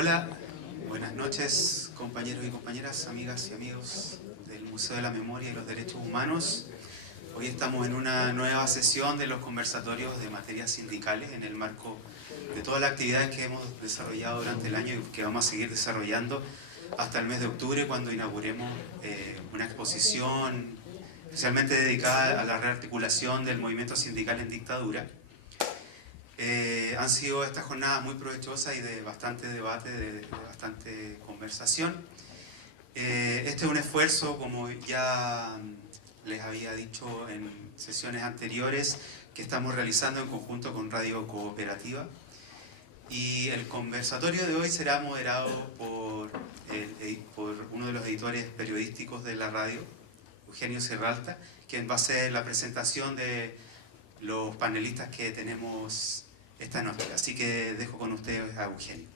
Hola, buenas noches compañeros y compañeras, amigas y amigos del Museo de la Memoria y los Derechos Humanos. Hoy estamos en una nueva sesión de los conversatorios de materias sindicales en el marco de todas las actividades que hemos desarrollado durante el año y que vamos a seguir desarrollando hasta el mes de octubre, cuando inauguremos una exposición especialmente dedicada a la rearticulación del movimiento sindical en dictadura. Han sido estas jornadas muy provechosas y de bastante debate, de bastante conversación. Este es un esfuerzo, como ya les había dicho en sesiones anteriores, que estamos realizando en conjunto con Radio Cooperativa. Y el conversatorio de hoy será moderado por uno de los editores periodísticos de la radio, Eugenio Serralta, quien va a hacer la presentación de los panelistas que tenemos esta noche. Así que dejo con ustedes a Eugenio.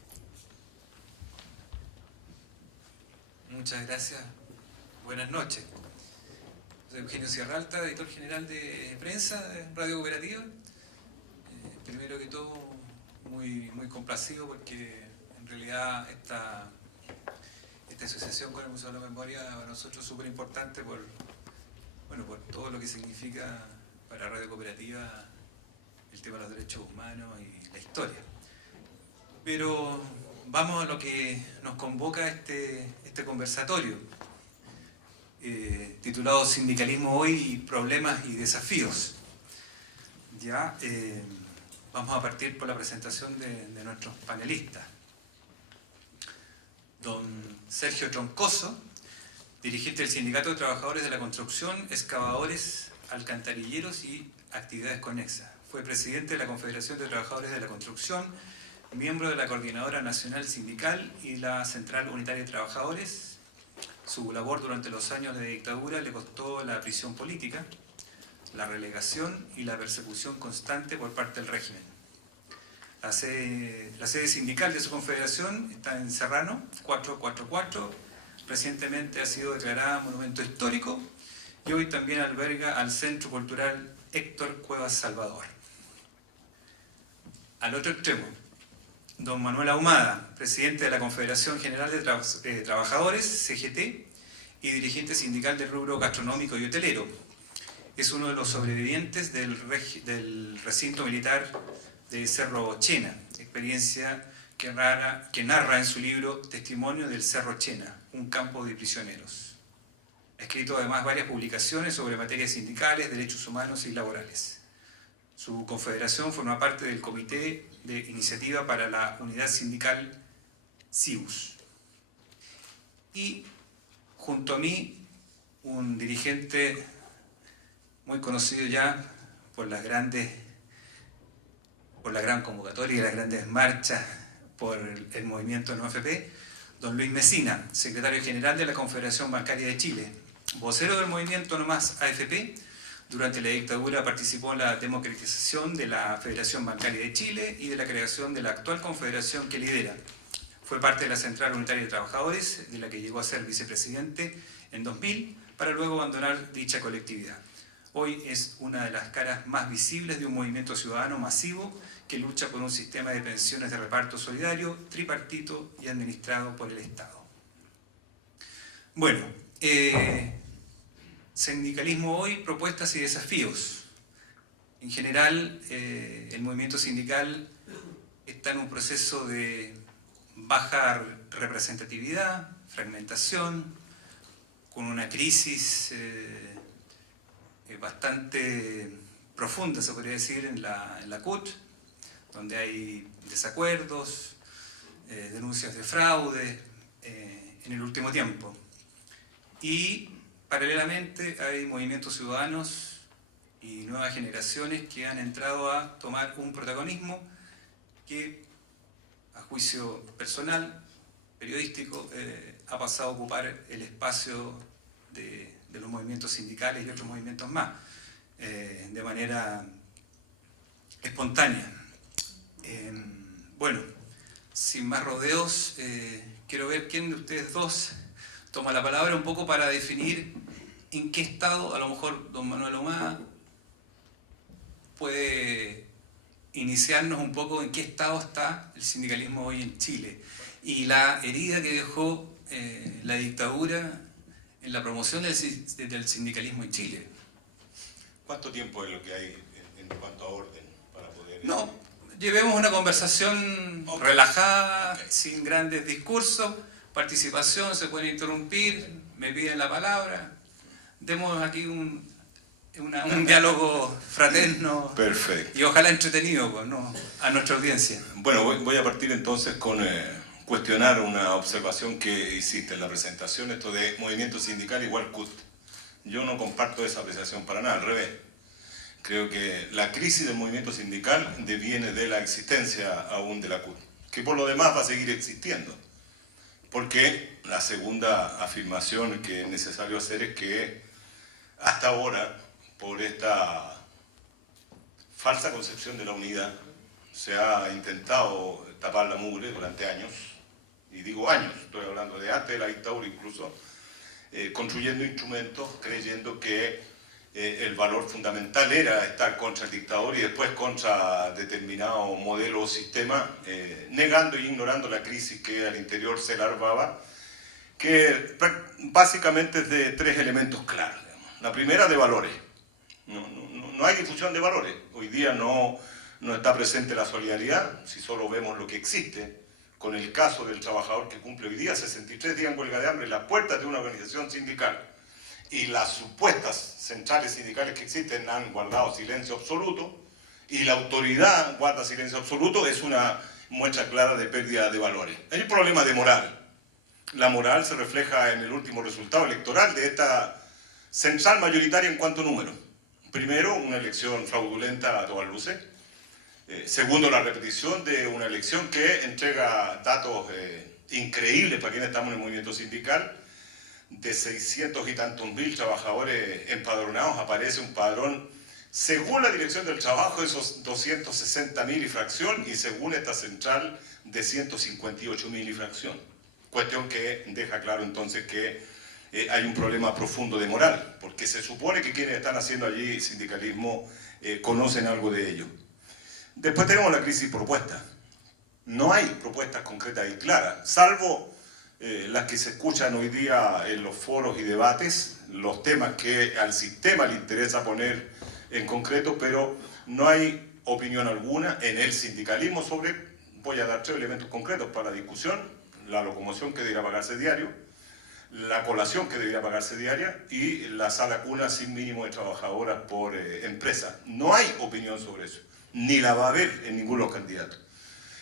Muchas gracias. Buenas noches. Soy Eugenio Serralta, editor general de prensa de Radio Cooperativa. Primero que todo, muy complacido porque en realidad esta asociación con el Museo de la Memoria para nosotros es súper importante por todo lo que significa para Radio Cooperativa el tema de los derechos humanos y la historia. Pero vamos a lo que nos convoca este conversatorio, titulado Sindicalismo hoy, problemas y desafíos. Vamos a partir por la presentación de nuestros panelistas. Don Sergio Troncoso, dirigente del Sindicato de Trabajadores de la Construcción, Excavadores, Alcantarilleros y Actividades Conexas. Fue presidente de la Confederación de Trabajadores de la Construcción, miembro de la Coordinadora Nacional Sindical y la Central Unitaria de Trabajadores. Su labor durante los años de dictadura le costó la prisión política, la relegación y la persecución constante por parte del régimen. La sede sindical de su confederación está en Serrano, 444. Recientemente ha sido declarada monumento histórico y hoy también alberga al Centro Cultural Héctor Cuevas Salvador. Al otro extremo, don Manuel Ahumada, presidente de la Confederación General de Trabajadores, CGT, y dirigente sindical del rubro gastronómico y hotelero. Es uno de los sobrevivientes del recinto militar de Cerro Chena, experiencia que narra en su libro Testimonio del Cerro Chena, un campo de prisioneros. Ha escrito además varias publicaciones sobre materias sindicales, derechos humanos y laborales. Su confederación forma parte del Comité de Iniciativa para la Unidad Sindical CIUS. Y junto a mí, un dirigente muy conocido ya por la gran convocatoria y las grandes marchas por el movimiento No AFP, don Luis Mesina, secretario general de la Confederación Bancaria de Chile, vocero del movimiento No Más AFP. Durante la dictadura participó en la democratización de la Federación Bancaria de Chile y de la creación de la actual confederación que lidera. Fue parte de la Central Unitaria de Trabajadores, de la que llegó a ser vicepresidente en 2000, para luego abandonar dicha colectividad. Hoy es una de las caras más visibles de un movimiento ciudadano masivo que lucha por un sistema de pensiones de reparto solidario, tripartito y administrado por el Estado. Bueno, sindicalismo hoy, propuestas y desafíos. En general, el movimiento sindical está en un proceso de baja representatividad, fragmentación, con una crisis bastante profunda, se podría decir, en la CUT, donde hay desacuerdos, denuncias de fraude en el último tiempo. Y paralelamente hay movimientos ciudadanos y nuevas generaciones que han entrado a tomar un protagonismo que, a juicio personal, periodístico, ha pasado a ocupar el espacio de los movimientos sindicales y otros movimientos más, de manera espontánea. Bueno, sin más rodeos, quiero ver quién de ustedes dos toma la palabra un poco para definir en qué estado, a lo mejor don Manuel Ahumada puede iniciarnos un poco en qué estado está el sindicalismo hoy en Chile. y la herida que dejó la dictadura en la promoción del sindicalismo en Chile. ¿Cuánto tiempo es lo que hay en cuanto a orden para poder...? No, llevemos una conversación relajada, sin grandes discursos, participación, se puede interrumpir, me piden la palabra, demos aquí un diálogo fraterno. Perfecto. Y ojalá entretenido, pues, ¿no? A nuestra audiencia. Bueno, voy a partir entonces con cuestionar una observación que hiciste en la presentación, esto de movimiento sindical igual CUT. Yo no comparto esa apreciación para nada, al revés. Creo que la crisis del movimiento sindical deviene de la existencia aún de la CUT, que por lo demás va a seguir existiendo. Porque la segunda afirmación que es necesario hacer es que hasta ahora, por esta falsa concepción de la unidad, se ha intentado tapar la mugre durante años, y digo años, estoy hablando de antes de la dictadura incluso, construyendo instrumentos, creyendo que el valor fundamental era estar contra el dictador y después contra determinado modelo o sistema, negando e ignorando la crisis que al interior se larvaba, que básicamente es de tres elementos claros. La primera, de valores. No hay difusión de valores. Hoy día no está presente la solidaridad, si solo vemos lo que existe, con el caso del trabajador que cumple hoy día 63 días en huelga de hambre en las puertas de una organización sindical, y las supuestas centrales sindicales que existen han guardado silencio absoluto, y la autoridad guarda silencio absoluto, es una muestra clara de pérdida de valores. Hay un problema de moral. La moral se refleja en el último resultado electoral de esta central mayoritaria en cuanto a número. Primero, una elección fraudulenta a todas luces. Segundo, la repetición de una elección que entrega datos increíbles para quienes estamos en el movimiento sindical. De 600 y tantos mil trabajadores empadronados, aparece un padrón, según la Dirección del Trabajo, esos 260.000 y fracción, y según esta central, de 158.000 y fracción. Cuestión que deja claro entonces que hay un problema profundo de moral, porque se supone que quienes están haciendo allí sindicalismo conocen algo de ello. Después tenemos la crisis propuesta. No hay propuestas concretas y claras, salvo las que se escuchan hoy día en los foros y debates, los temas que al sistema le interesa poner en concreto, pero no hay opinión alguna en el sindicalismo sobre, voy a dar tres elementos concretos para la discusión: la locomoción que debería pagarse diario, la colación que debería pagarse diaria y la sala cuna sin mínimo de trabajadoras por empresa. No hay opinión sobre eso, ni la va a haber en ninguno de los candidatos.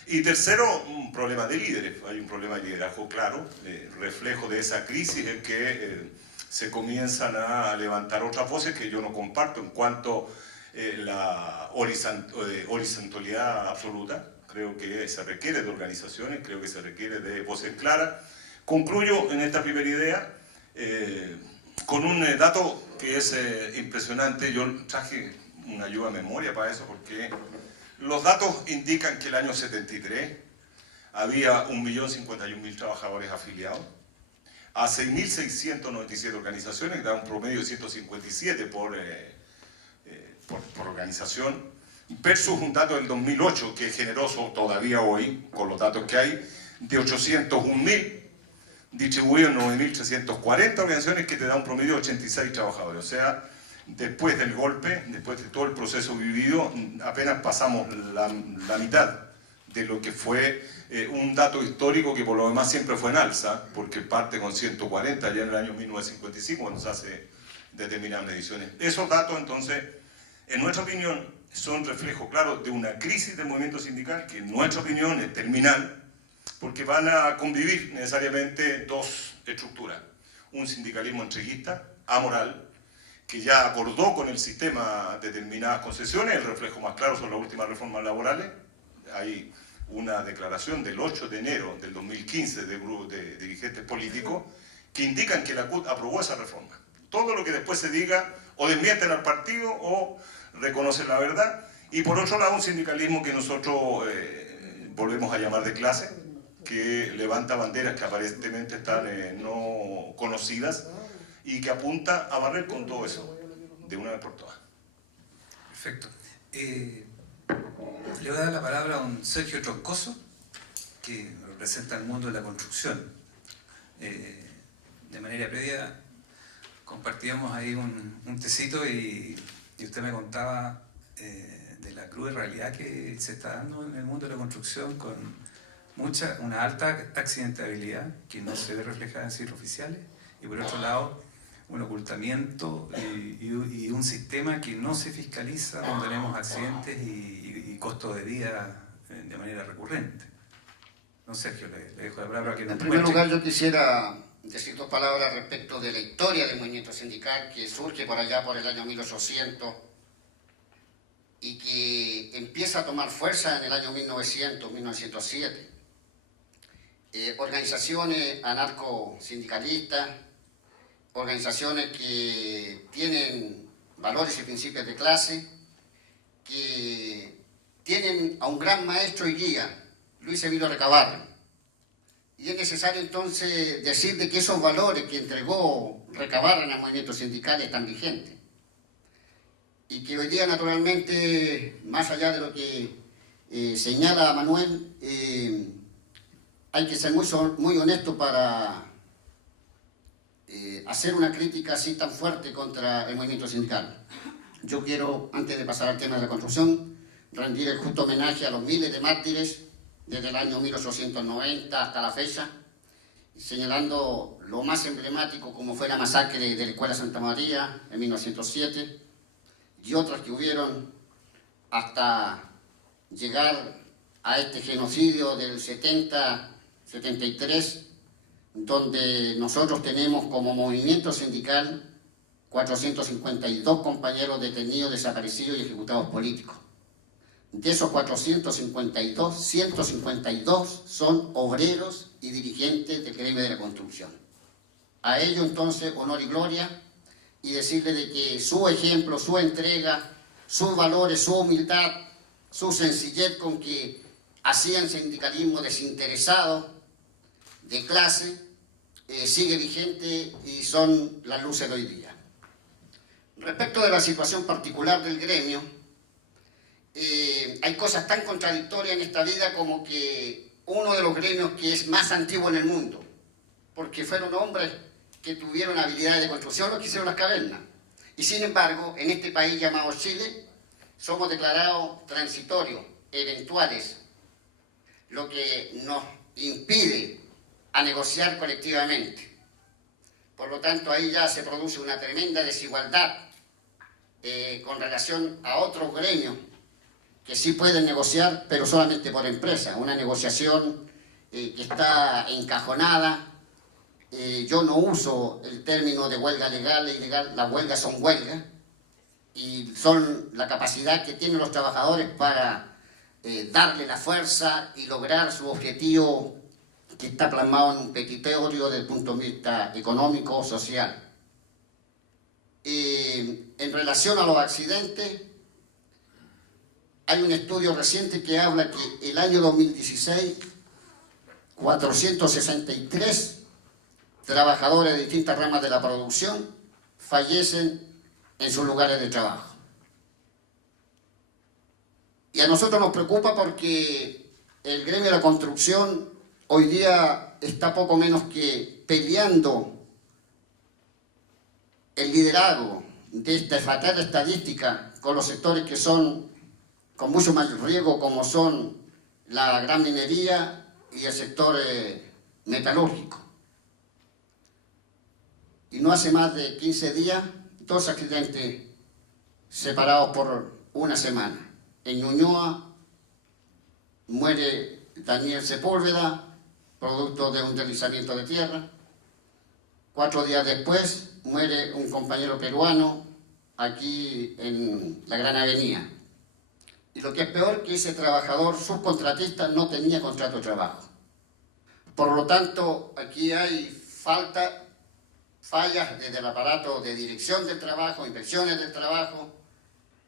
Y tercero, un problema de líderes. Hay un problema de liderazgo claro, reflejo de esa crisis en que se comienzan a levantar otras voces que yo no comparto en cuanto a la horizontalidad absoluta. Creo que se requiere de organizaciones, creo que se requiere de voces claras. Concluyo en esta primera idea con un dato que es impresionante. Yo traje una ayuda a memoria para eso, porque los datos indican que el año 73 había 1.051.000 trabajadores afiliados a 6.697 organizaciones, que da un promedio de 157 por organización, versus un dato del 2008 que es generoso todavía hoy, con los datos que hay, de 801.000 distribuido en 9.340 organizaciones, que te da un promedio de 86 trabajadores. O sea, después del golpe, después de todo el proceso vivido, apenas pasamos la mitad de lo que fue un dato histórico que por lo demás siempre fue en alza, porque parte con 140 ya en el año 1955, cuando se hace determinadas mediciones. Esos datos, entonces, en nuestra opinión, son reflejo claro de una crisis del movimiento sindical que en nuestra opinión es terminal, porque van a convivir necesariamente dos estructuras: un sindicalismo entreguista, amoral, que ya acordó con el sistema determinadas concesiones. El reflejo más claro son las últimas reformas laborales. Hay una declaración del 8 de enero del 2015 de grupos de dirigentes políticos que indican que la CUT aprobó esa reforma. Todo lo que después se diga o desmienten al partido o reconocen la verdad. Y por otro lado, un sindicalismo que nosotros volvemos a llamar de clase, que levanta banderas que aparentemente están no conocidas y que apunta a barrer con todo eso de una vez por todas. Perfecto. Le voy a dar la palabra a don Sergio Troncoso, que representa el mundo de la construcción. De manera previa compartíamos ahí un tecito y usted me contaba de la cruda realidad que se está dando en el mundo de la construcción con una alta accidentabilidad que no se ve reflejada en cifras oficiales y por otro lado un ocultamiento y un sistema que no se fiscaliza donde tenemos accidentes y costos de vida de manera recurrente. Don Sergio, le dejo la palabra que nos En primer cuente. lugar, yo quisiera decir dos palabras respecto de la historia del movimiento sindical que surge por allá por el año 1800 y que empieza a tomar fuerza en el año 1907. Organizaciones anarco-sindicalistas, organizaciones que tienen valores y principios de clase, que tienen a un gran maestro y guía, Luis Emilio Recabarren. Y es necesario entonces decir de que esos valores que entregó Recabarren al movimiento sindical están vigentes. Y que hoy día, naturalmente, más allá de lo que señala Manuel, hay que ser muy honesto para hacer una crítica así tan fuerte contra el movimiento sindical. Yo quiero, antes de pasar al tema de la construcción, rendir el justo homenaje a los miles de mártires desde el año 1890 hasta la fecha, señalando lo más emblemático como fue la masacre de la Escuela Santa María en 1907 y otras que hubieron hasta llegar a este genocidio del 70-73, donde nosotros tenemos como movimiento sindical 452 compañeros detenidos, desaparecidos y ejecutados políticos. De esos 452, 152 son obreros y dirigentes del gremio de la construcción. A ello entonces honor y gloria, y decirle de que su ejemplo, su entrega, sus valores, su humildad, su sencillez con que hacían sindicalismo desinteresado, de clase, sigue vigente y son las luces de hoy día. Respecto de la situación particular del gremio, hay cosas tan contradictorias en esta vida como que uno de los gremios que es más antiguo en el mundo, porque fueron hombres que tuvieron habilidades de construcción los que hicieron las cavernas. Y sin embargo, en este país llamado Chile, somos declarados transitorios, eventuales, lo que nos impide a negociar colectivamente. Por lo tanto, ahí ya se produce una tremenda desigualdad con relación a otros gremios que sí pueden negociar, pero solamente por empresa, una negociación que está encajonada. Yo no uso el término de huelga legal e ilegal, las huelgas son huelgas y son la capacidad que tienen los trabajadores para darle la fuerza y lograr su objetivo que está plasmado en un petitorio desde el punto de vista económico o social. En relación a los accidentes, hay un estudio reciente que habla que el año 2016, 463 trabajadores de distintas ramas de la producción fallecen en sus lugares de trabajo. Y a nosotros nos preocupa porque el gremio de la construcción hoy día está poco menos que peleando el liderazgo de esta fatal estadística con los sectores que son con mucho mayor riesgo, como son la gran minería y el sector metalúrgico. Y no hace más de 15 días, 2 accidentes separados por una semana. En Ñuñoa muere Daniel Sepúlveda, producto de un deslizamiento de tierra. 4 días después muere un compañero peruano aquí en la Gran Avenida. Y lo que es peor, que ese trabajador subcontratista no tenía contrato de trabajo. Por lo tanto, aquí hay fallas desde el aparato de dirección del trabajo, inspecciones del trabajo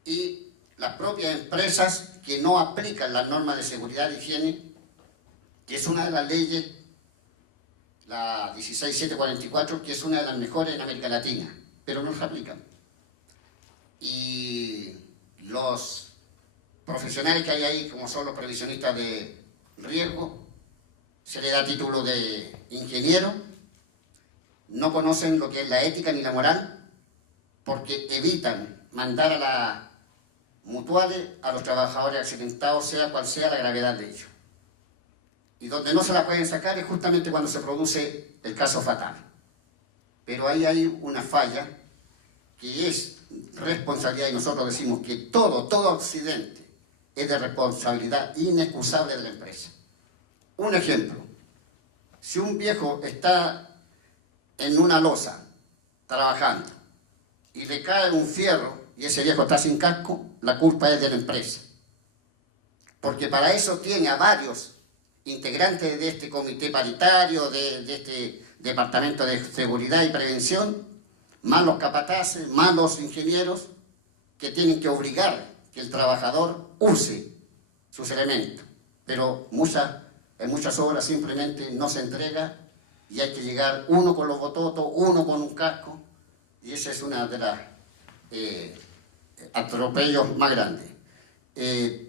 y las propias empresas que no aplican las normas de seguridad e higiene, que es una de las leyes, la 16744, que es una de las mejores en América Latina, pero no se aplican. Y los profesionales que hay ahí, como son los previsionistas de riesgo, se le da título de ingeniero, no conocen lo que es la ética ni la moral, porque evitan mandar a las mutuales a los trabajadores accidentados, sea cual sea la gravedad de ellos. Y donde no se la pueden sacar es justamente cuando se produce el caso fatal. Pero ahí hay una falla que es responsabilidad, y nosotros decimos que todo accidente es de responsabilidad inexcusable de la empresa. Un ejemplo, si un viejo está en una losa trabajando y le cae un fierro y ese viejo está sin casco, la culpa es de la empresa. Porque para eso tiene a varios integrantes de este comité paritario, de este departamento de seguridad y prevención, más los capataces, más los ingenieros, que tienen que obligar que el trabajador use sus elementos. Pero en muchas obras simplemente no se entrega y hay que llegar uno con los bototos, uno con un casco, y esa es una de las atropellos más grandes.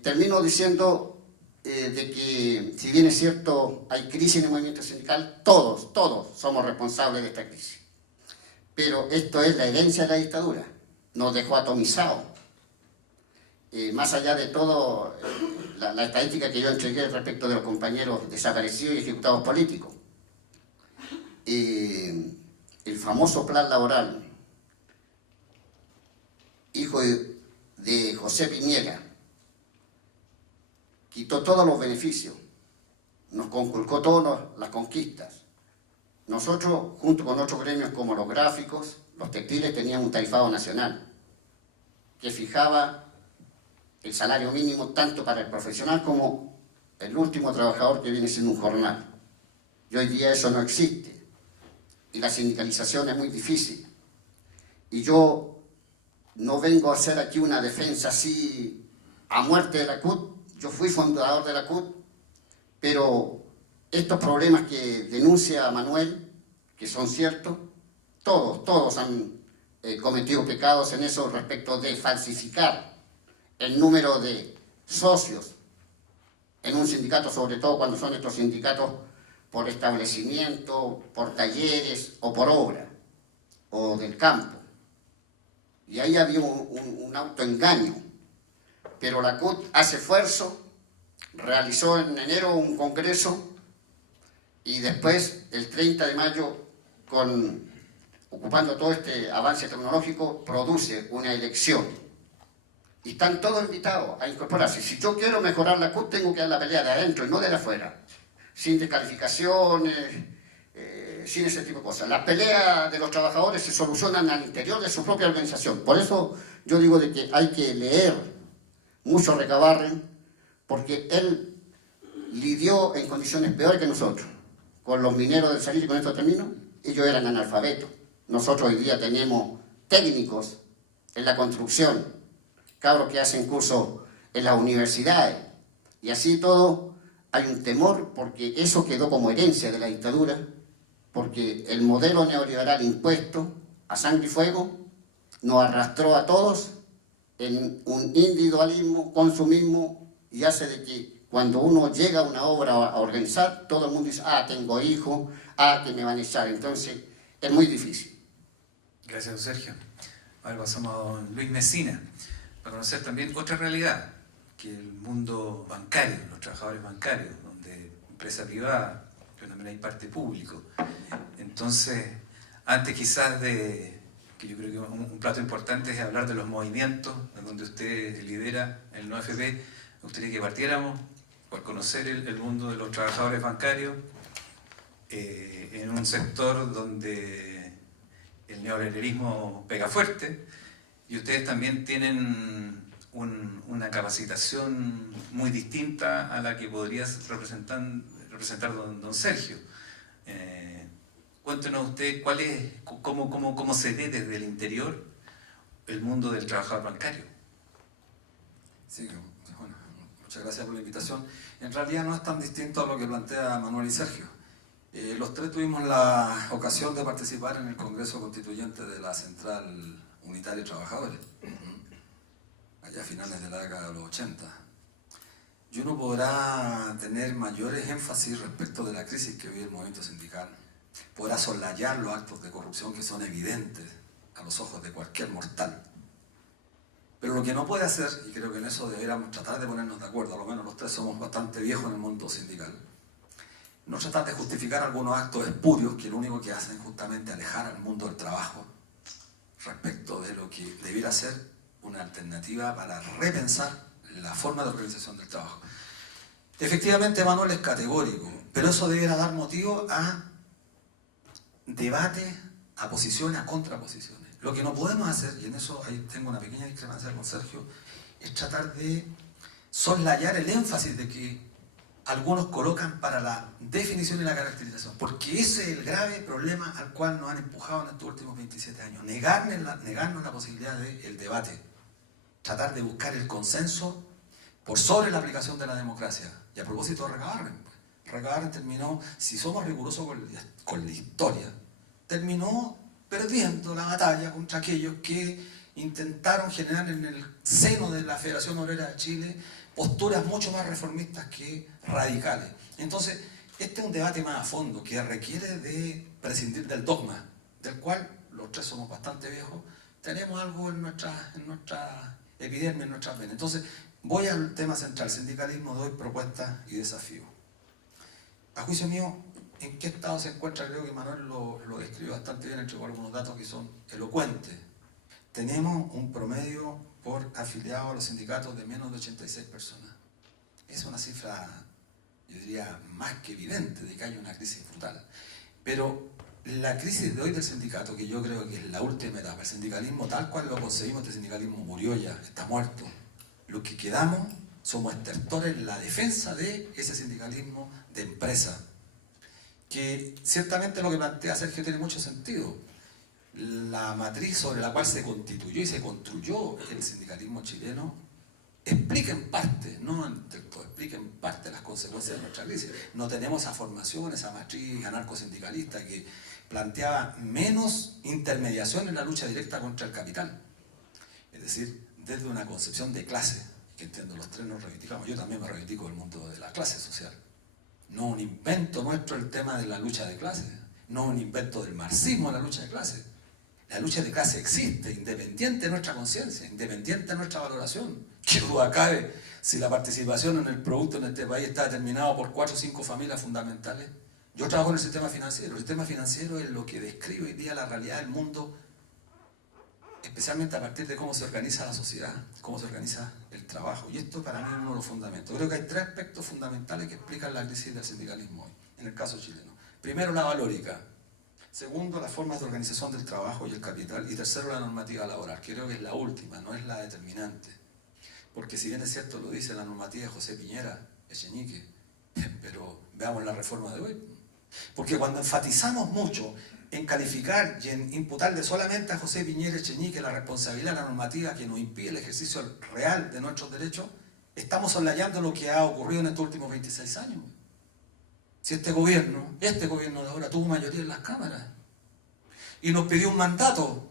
Termino diciendo de que, si bien es cierto, hay crisis en el movimiento sindical, todos somos responsables de esta crisis. Pero esto es la herencia de la dictadura, nos dejó atomizados. Más allá de todo, la estadística que yo entregué respecto de los compañeros desaparecidos y ejecutados políticos. El famoso plan laboral, hijo de José Piñera, quitó todos los beneficios, nos conculcó todas las conquistas. Nosotros, junto con otros gremios como los gráficos, los textiles, teníamos un tarifado nacional que fijaba el salario mínimo tanto para el profesional como el último trabajador, que viene siendo un jornal. Y hoy día eso no existe. Y la sindicalización es muy difícil. Y yo no vengo a hacer aquí una defensa así a muerte de la CUT. Yo fui fundador de la CUT, pero estos problemas que denuncia Manuel, que son ciertos, todos han cometido pecados en eso respecto de falsificar el número de socios en un sindicato, sobre todo cuando son estos sindicatos por establecimiento, por talleres o por obra, o del campo. Y ahí había un autoengaño. Pero la CUT hace esfuerzo, realizó en enero un congreso y después, el 30 de mayo, ocupando todo este avance tecnológico, produce una elección. Y están todos invitados a incorporarse. Si yo quiero mejorar la CUT, tengo que dar la pelea de adentro y no de afuera. Sin descalificaciones, sin ese tipo de cosas. Las peleas de los trabajadores se solucionan al interior de su propia organización. Por eso yo digo de que hay que leer mucho Recabarren, porque él lidió en condiciones peores que nosotros. Con los mineros del Salir, y con esto termino, ellos eran analfabetos. Nosotros hoy día tenemos técnicos en la construcción, cabros que hacen cursos en las universidades, y así todo. Hay un temor porque eso quedó como herencia de la dictadura, porque el modelo neoliberal impuesto a sangre y fuego nos arrastró a todos en un individualismo, consumismo, y hace de que cuando uno llega a una obra a organizar, todo el mundo dice, tengo hijos, que me van a echar. Entonces, es muy difícil. Gracias, don Sergio. Ahora pasamos a don Luis Mesina, para conocer también otra realidad, que el mundo bancario, los trabajadores bancarios, donde empresa privada, pero también hay parte público. Entonces, antes quizás de, que yo creo que un plato importante es hablar de los movimientos, en donde usted lidera el NoFP, me gustaría que partiéramos por conocer el mundo de los trabajadores bancarios, en un sector donde el neoliberalismo pega fuerte, y ustedes también tienen una capacitación muy distinta a la que podría representar don Sergio. Cuéntenos usted cómo se ve desde el interior el mundo del trabajador bancario. Sí, bueno, muchas gracias por la invitación. En realidad no es tan distinto a lo que plantea Manuel y Sergio. Los tres tuvimos la ocasión de participar en el Congreso Constituyente de la Central Unitaria de Trabajadores, allá a finales de la década de los 80. y uno podrá tener mayores énfasis respecto de la crisis que vive el movimiento sindical. Podrá soslayar los actos de corrupción que son evidentes a los ojos de cualquier mortal. Pero lo que no puede hacer, y creo que en eso deberíamos tratar de ponernos de acuerdo, a lo menos los tres somos bastante viejos en el mundo sindical, no tratar de justificar algunos actos espurios que lo único que hacen es justamente alejar al mundo del trabajo respecto de lo que debiera ser una alternativa para repensar la forma de organización del trabajo. Efectivamente, Manuel es categórico, pero eso debiera dar motivo a debate, a posiciones, a contraposiciones. Lo que no podemos hacer, y en eso ahí tengo una pequeña discrepancia con Sergio, es tratar de soslayar el énfasis de que algunos colocan para la definición y la caracterización, porque ese es el grave problema al cual nos han empujado en estos últimos 27 años, negarnos la posibilidad del debate, tratar de buscar el consenso por sobre la aplicación de la democracia. Y a propósito de Recabarren terminó, si somos rigurosos con la historia, terminó perdiendo la batalla contra aquellos que intentaron generar en el seno de la Federación Obrera de Chile posturas mucho más reformistas que radicales. Entonces, este es un debate más a fondo que requiere de prescindir del dogma, del cual los tres somos bastante viejos, tenemos algo en nuestra epidermis, en nuestras venas. Entonces, voy al tema central, sindicalismo, doy propuestas y desafíos. A juicio mío, ¿en qué estado se encuentra? Creo que Manuel lo describió bastante bien, entregó algunos datos que son elocuentes. Tenemos un promedio por afiliado a los sindicatos de menos de 86 personas. Es una cifra, yo diría, más que evidente de que hay una crisis brutal. Pero la crisis de hoy del sindicato, que yo creo que es la última etapa, el sindicalismo tal cual lo concebimos, este sindicalismo murió ya, está muerto. Los que quedamos somos estertores en la defensa de ese sindicalismo de empresa, que ciertamente lo que plantea Sergio tiene mucho sentido. La matriz sobre la cual se constituyó y se construyó el sindicalismo chileno explica en parte, no del todo, explica en parte las consecuencias de nuestra crisis. No tenemos esa formación, esa matriz anarcosindicalista que planteaba menos intermediación en la lucha directa contra el capital. Es decir, desde una concepción de clase, que entiendo los tres nos reivindicamos. Yo también me reivindico del mundo de la clase social. No un invento nuestro el tema de la lucha de clases, no un invento del marxismo la lucha de clases. La lucha de clase existe, independiente de nuestra conciencia, independiente de nuestra valoración. ¿Qué duda cabe si la participación en el producto en este país está determinado por 4 o 5 familias fundamentales? Yo trabajo en el sistema financiero. El sistema financiero es lo que describe hoy día la realidad del mundo, especialmente a partir de cómo se organiza la sociedad, cómo se organiza el trabajo. Y esto para mí es uno de los fundamentos. Creo que hay 3 aspectos fundamentales que explican la crisis del sindicalismo hoy, en el caso chileno. Primero, la valórica. Segundo, las formas de organización del trabajo y el capital. Y tercero, la normativa laboral, que creo que es la última, no es la determinante. Porque si bien es cierto, lo dice la normativa de José Piñera Echenique, pero veamos la reforma de hoy. Porque cuando enfatizamos mucho en calificar y en imputarle solamente a José Piñera Echenique la responsabilidad de la normativa que nos impide el ejercicio real de nuestros derechos, estamos soslayando lo que ha ocurrido en estos últimos 26 años. Si este gobierno de ahora tuvo mayoría en las cámaras y nos pidió un mandato,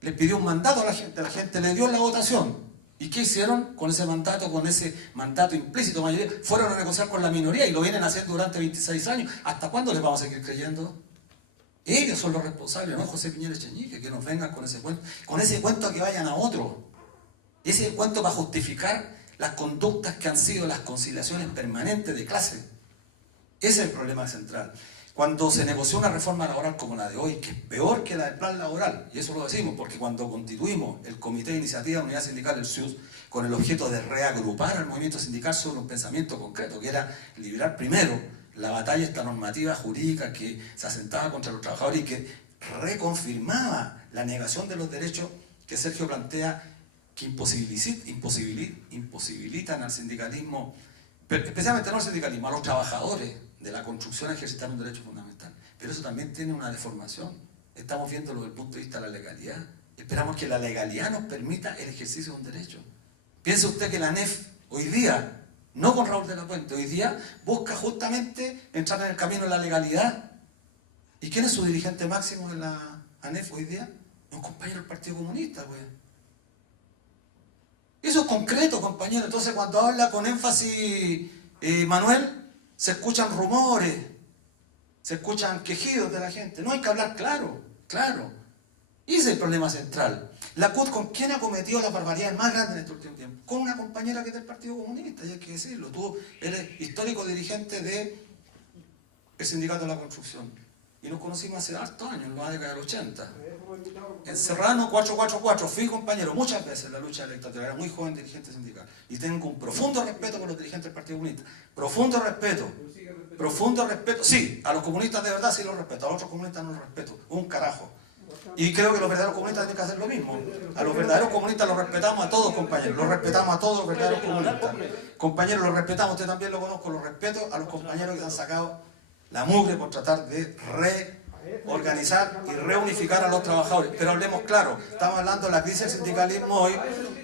le pidió un mandato a la gente le dio la votación. ¿Y qué hicieron con ese mandato implícito mayoría? Fueron a negociar con la minoría y lo vienen haciendo durante 26 años. ¿Hasta cuándo les vamos a seguir creyendo? Ellos son los responsables, no José Piñera Echenique, que nos vengan con ese cuento que vayan a otro. Ese cuento va a justificar las conductas que han sido las conciliaciones permanentes de clase. Ese es el problema central. Cuando se negoció una reforma laboral como la de hoy, que es peor que la del plan laboral, y eso lo decimos porque cuando constituimos el Comité de Iniciativa de Unidad Sindical del SUS con el objeto de reagrupar al movimiento sindical sobre un pensamiento concreto, que era liberar primero la batalla esta normativa jurídica que se asentaba contra los trabajadores y que reconfirmaba la negación de los derechos que Sergio plantea, que imposibilitan al sindicalismo, especialmente no al sindicalismo, a los trabajadores de la construcción a ejercitar un derecho fundamental. Pero eso también tiene una deformación. Estamos viéndolo desde el punto de vista de la legalidad. Esperamos que la legalidad nos permita el ejercicio de un derecho. Piense usted que la ANEF hoy día, no con Raúl de la Puente, hoy día busca justamente entrar en el camino de la legalidad. ¿Y quién es su dirigente máximo de la ANEF hoy día? Un compañero del Partido Comunista, pues. Eso es concreto, compañero. compañero. Entonces cuando habla con énfasis Manuel, se escuchan rumores, se escuchan quejidos de la gente. No, hay que hablar claro, claro. Y ese es el problema central. La CUT, ¿con quién ha cometido las barbaridades más grandes en este último tiempo? Con una compañera que es del Partido Comunista, y hay que decirlo. Él es histórico dirigente del Sindicato de la Construcción. Y nos conocimos hace hartos años, en la década del 80. En Serrano 444, fui compañero muchas veces en la lucha de la dictadura. Era muy joven dirigente sindical. Y tengo un profundo respeto por los dirigentes del Partido Comunista. Profundo respeto. Profundo respeto. Sí, a los comunistas de verdad sí los respeto. A los otros comunistas no los respeto. Un carajo. Y creo que los verdaderos comunistas tienen que hacer lo mismo. A los verdaderos comunistas los respetamos a todos, compañeros. Los respetamos a todos los verdaderos comunistas. Compañeros, los respetamos. Usted también lo conozco. Los respeto a los compañeros que han sacado la mugre por tratar de reorganizar y reunificar a los trabajadores. Pero hablemos claro. Estamos hablando de la crisis del sindicalismo hoy.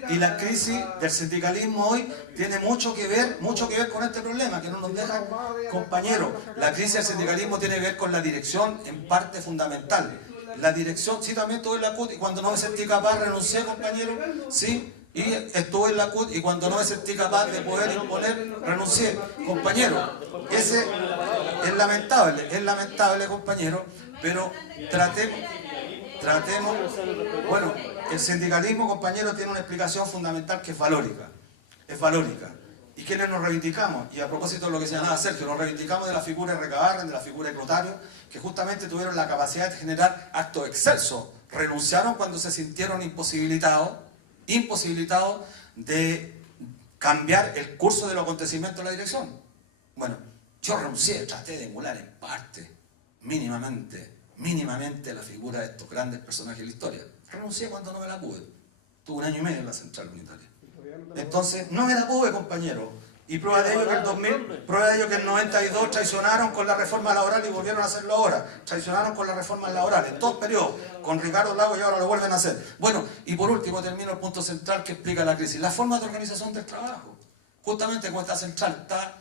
Y la crisis del sindicalismo hoy tiene mucho que ver con este problema, que no nos deja, compañeros. La crisis del sindicalismo tiene que ver con la dirección en parte fundamental. La dirección, sí, también estuve en la CUT y cuando no me sentí capaz renuncié, compañero, sí, y estuve en la CUT y cuando no me sentí capaz de poder imponer, renuncié, compañero. Ese es lamentable, compañero, pero tratemos, bueno, el sindicalismo, compañero, tiene una explicación fundamental que es valórica. ¿Y quiénes nos reivindicamos? Y a propósito de lo que señalaba Sergio, nos reivindicamos de la figura de Recabarren, de la figura de Clotario, que justamente tuvieron la capacidad de generar actos excelsos. Renunciaron cuando se sintieron imposibilitados de cambiar el curso de los acontecimientos de la dirección. Bueno, yo renuncié, traté de emular en parte, mínimamente la figura de estos grandes personajes de la historia. Renuncié cuando no me la pude. Tuve 1 año y medio en la central unitaria. Entonces, no me la pude, compañero. Y prueba de ello que el 92 traicionaron con la reforma laboral y volvieron a hacerlo ahora. Traicionaron con la reforma laboral en 2 periodos, con Ricardo Lagos y ahora lo vuelven a hacer. Bueno, y por último termino el punto central que explica la crisis. La forma de organización del trabajo. Justamente con esta central está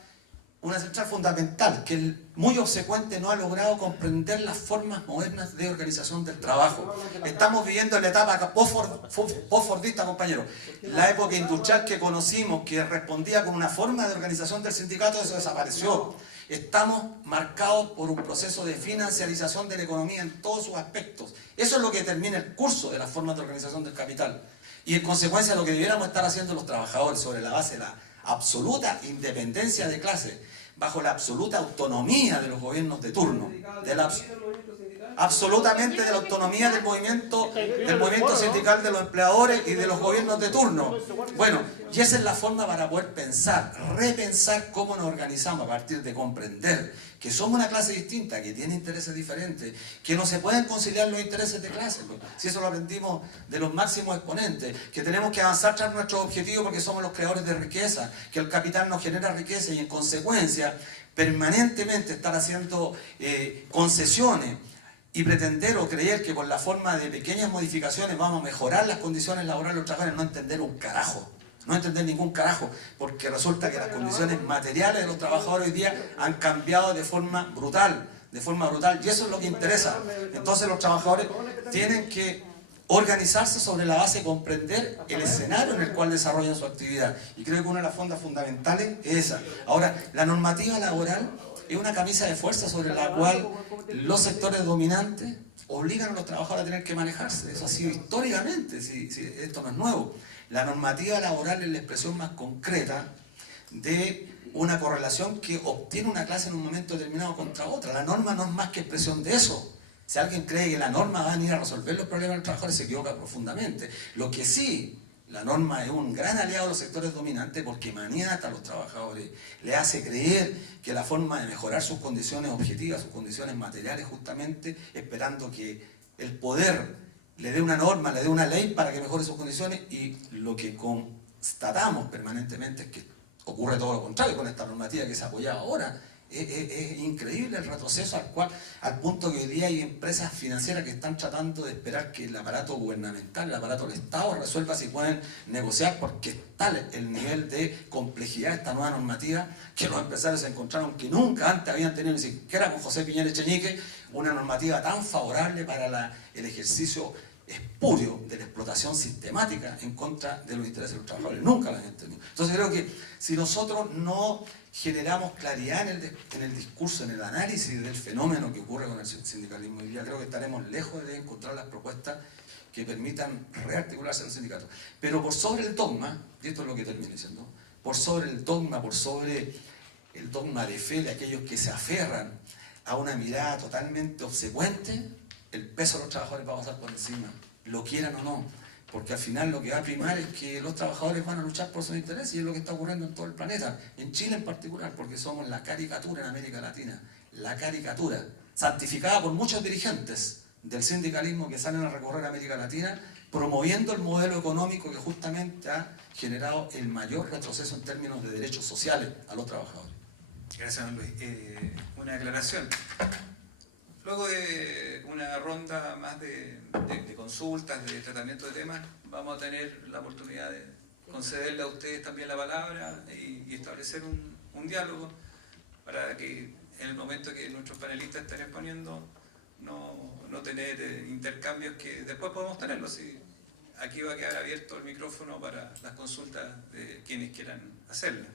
una central fundamental que muy obsecuente no ha logrado comprender las formas modernas de organización del trabajo. Estamos viviendo en la etapa post-fordista, compañero. La época industrial que conocimos, que respondía con una forma de organización del sindicato, eso desapareció. Estamos marcados por un proceso de financiarización de la economía en todos sus aspectos. Eso es lo que determina el curso de las formas de organización del capital. Y en consecuencia lo que debiéramos estar haciendo los trabajadores sobre la base de la absoluta independencia de clase, bajo la absoluta autonomía de los gobiernos de turno, absolutamente de la autonomía del movimiento sindical de los empleadores y de los gobiernos de turno. Bueno, y esa es la forma para poder repensar cómo nos organizamos a partir de comprender que somos una clase distinta, que tiene intereses diferentes, que no se pueden conciliar los intereses de clase. Si eso lo aprendimos de los máximos exponentes, que tenemos que avanzar tras nuestros objetivos porque somos los creadores de riqueza, que el capital nos genera riqueza y en consecuencia permanentemente estar haciendo concesiones y pretender o creer que por la forma de pequeñas modificaciones vamos a mejorar las condiciones laborales de los trabajadores, no entender un carajo. No entender ningún carajo, porque resulta que las condiciones materiales de los trabajadores hoy día han cambiado de forma brutal, y eso es lo que interesa. Entonces los trabajadores tienen que organizarse sobre la base de comprender el escenario en el cual desarrollan su actividad. Y creo que una de las fondas fundamentales es esa. Ahora, la normativa laboral es una camisa de fuerza sobre la cual los sectores dominantes obligan a los trabajadores a tener que manejarse. Eso ha sido históricamente, esto no es nuevo. La normativa laboral es la expresión más concreta de una correlación que obtiene una clase en un momento determinado contra otra. La norma no es más que expresión de eso. Si alguien cree que la norma va a venir a resolver los problemas de los trabajadores, se equivoca profundamente. Lo que sí, la norma es un gran aliado de los sectores dominantes porque maniata a los trabajadores, le hace creer que la forma de mejorar sus condiciones objetivas, sus condiciones materiales, justamente esperando que el poder le dé una norma, le dé una ley para que mejore sus condiciones, y lo que constatamos permanentemente es que ocurre todo lo contrario con esta normativa que se apoyaba ahora. Es increíble el retroceso al punto que hoy día hay empresas financieras que están tratando de esperar que el aparato gubernamental, el aparato del Estado resuelva si pueden negociar, porque es tal el nivel de complejidad de esta nueva normativa que los empresarios se encontraron que nunca antes habían tenido, ni siquiera con José Piñera Echenique, una normativa tan favorable para el ejercicio espurio de la explotación sistemática en contra de los intereses de los trabajadores. Nunca la han entendido. Entonces creo que si nosotros no generamos claridad en el discurso, en el análisis del fenómeno que ocurre con el sindicalismo hoy día, creo que estaremos lejos de encontrar las propuestas que permitan rearticularse en los sindicatos. Pero por sobre el dogma, y esto es lo que termino diciendo, por sobre el dogma, por sobre el dogma de fe de aquellos que se aferran a una mirada totalmente obsecuente, el peso de los trabajadores va a pasar por encima, lo quieran o no, porque al final lo que va a primar es que los trabajadores van a luchar por sus intereses, y es lo que está ocurriendo en todo el planeta, en Chile en particular, porque somos la caricatura en América Latina, la caricatura, santificada por muchos dirigentes del sindicalismo que salen a recorrer América Latina, promoviendo el modelo económico que justamente ha generado el mayor retroceso en términos de derechos sociales a los trabajadores. Gracias, don Luis. Una aclaración. Luego de una ronda más de consultas, de tratamiento de temas, vamos a tener la oportunidad de concederle a ustedes también la palabra y establecer un diálogo para que en el momento que nuestros panelistas estén exponiendo no tener intercambios que después podemos tenerlos. Y aquí va a quedar abierto el micrófono para las consultas de quienes quieran hacerlas.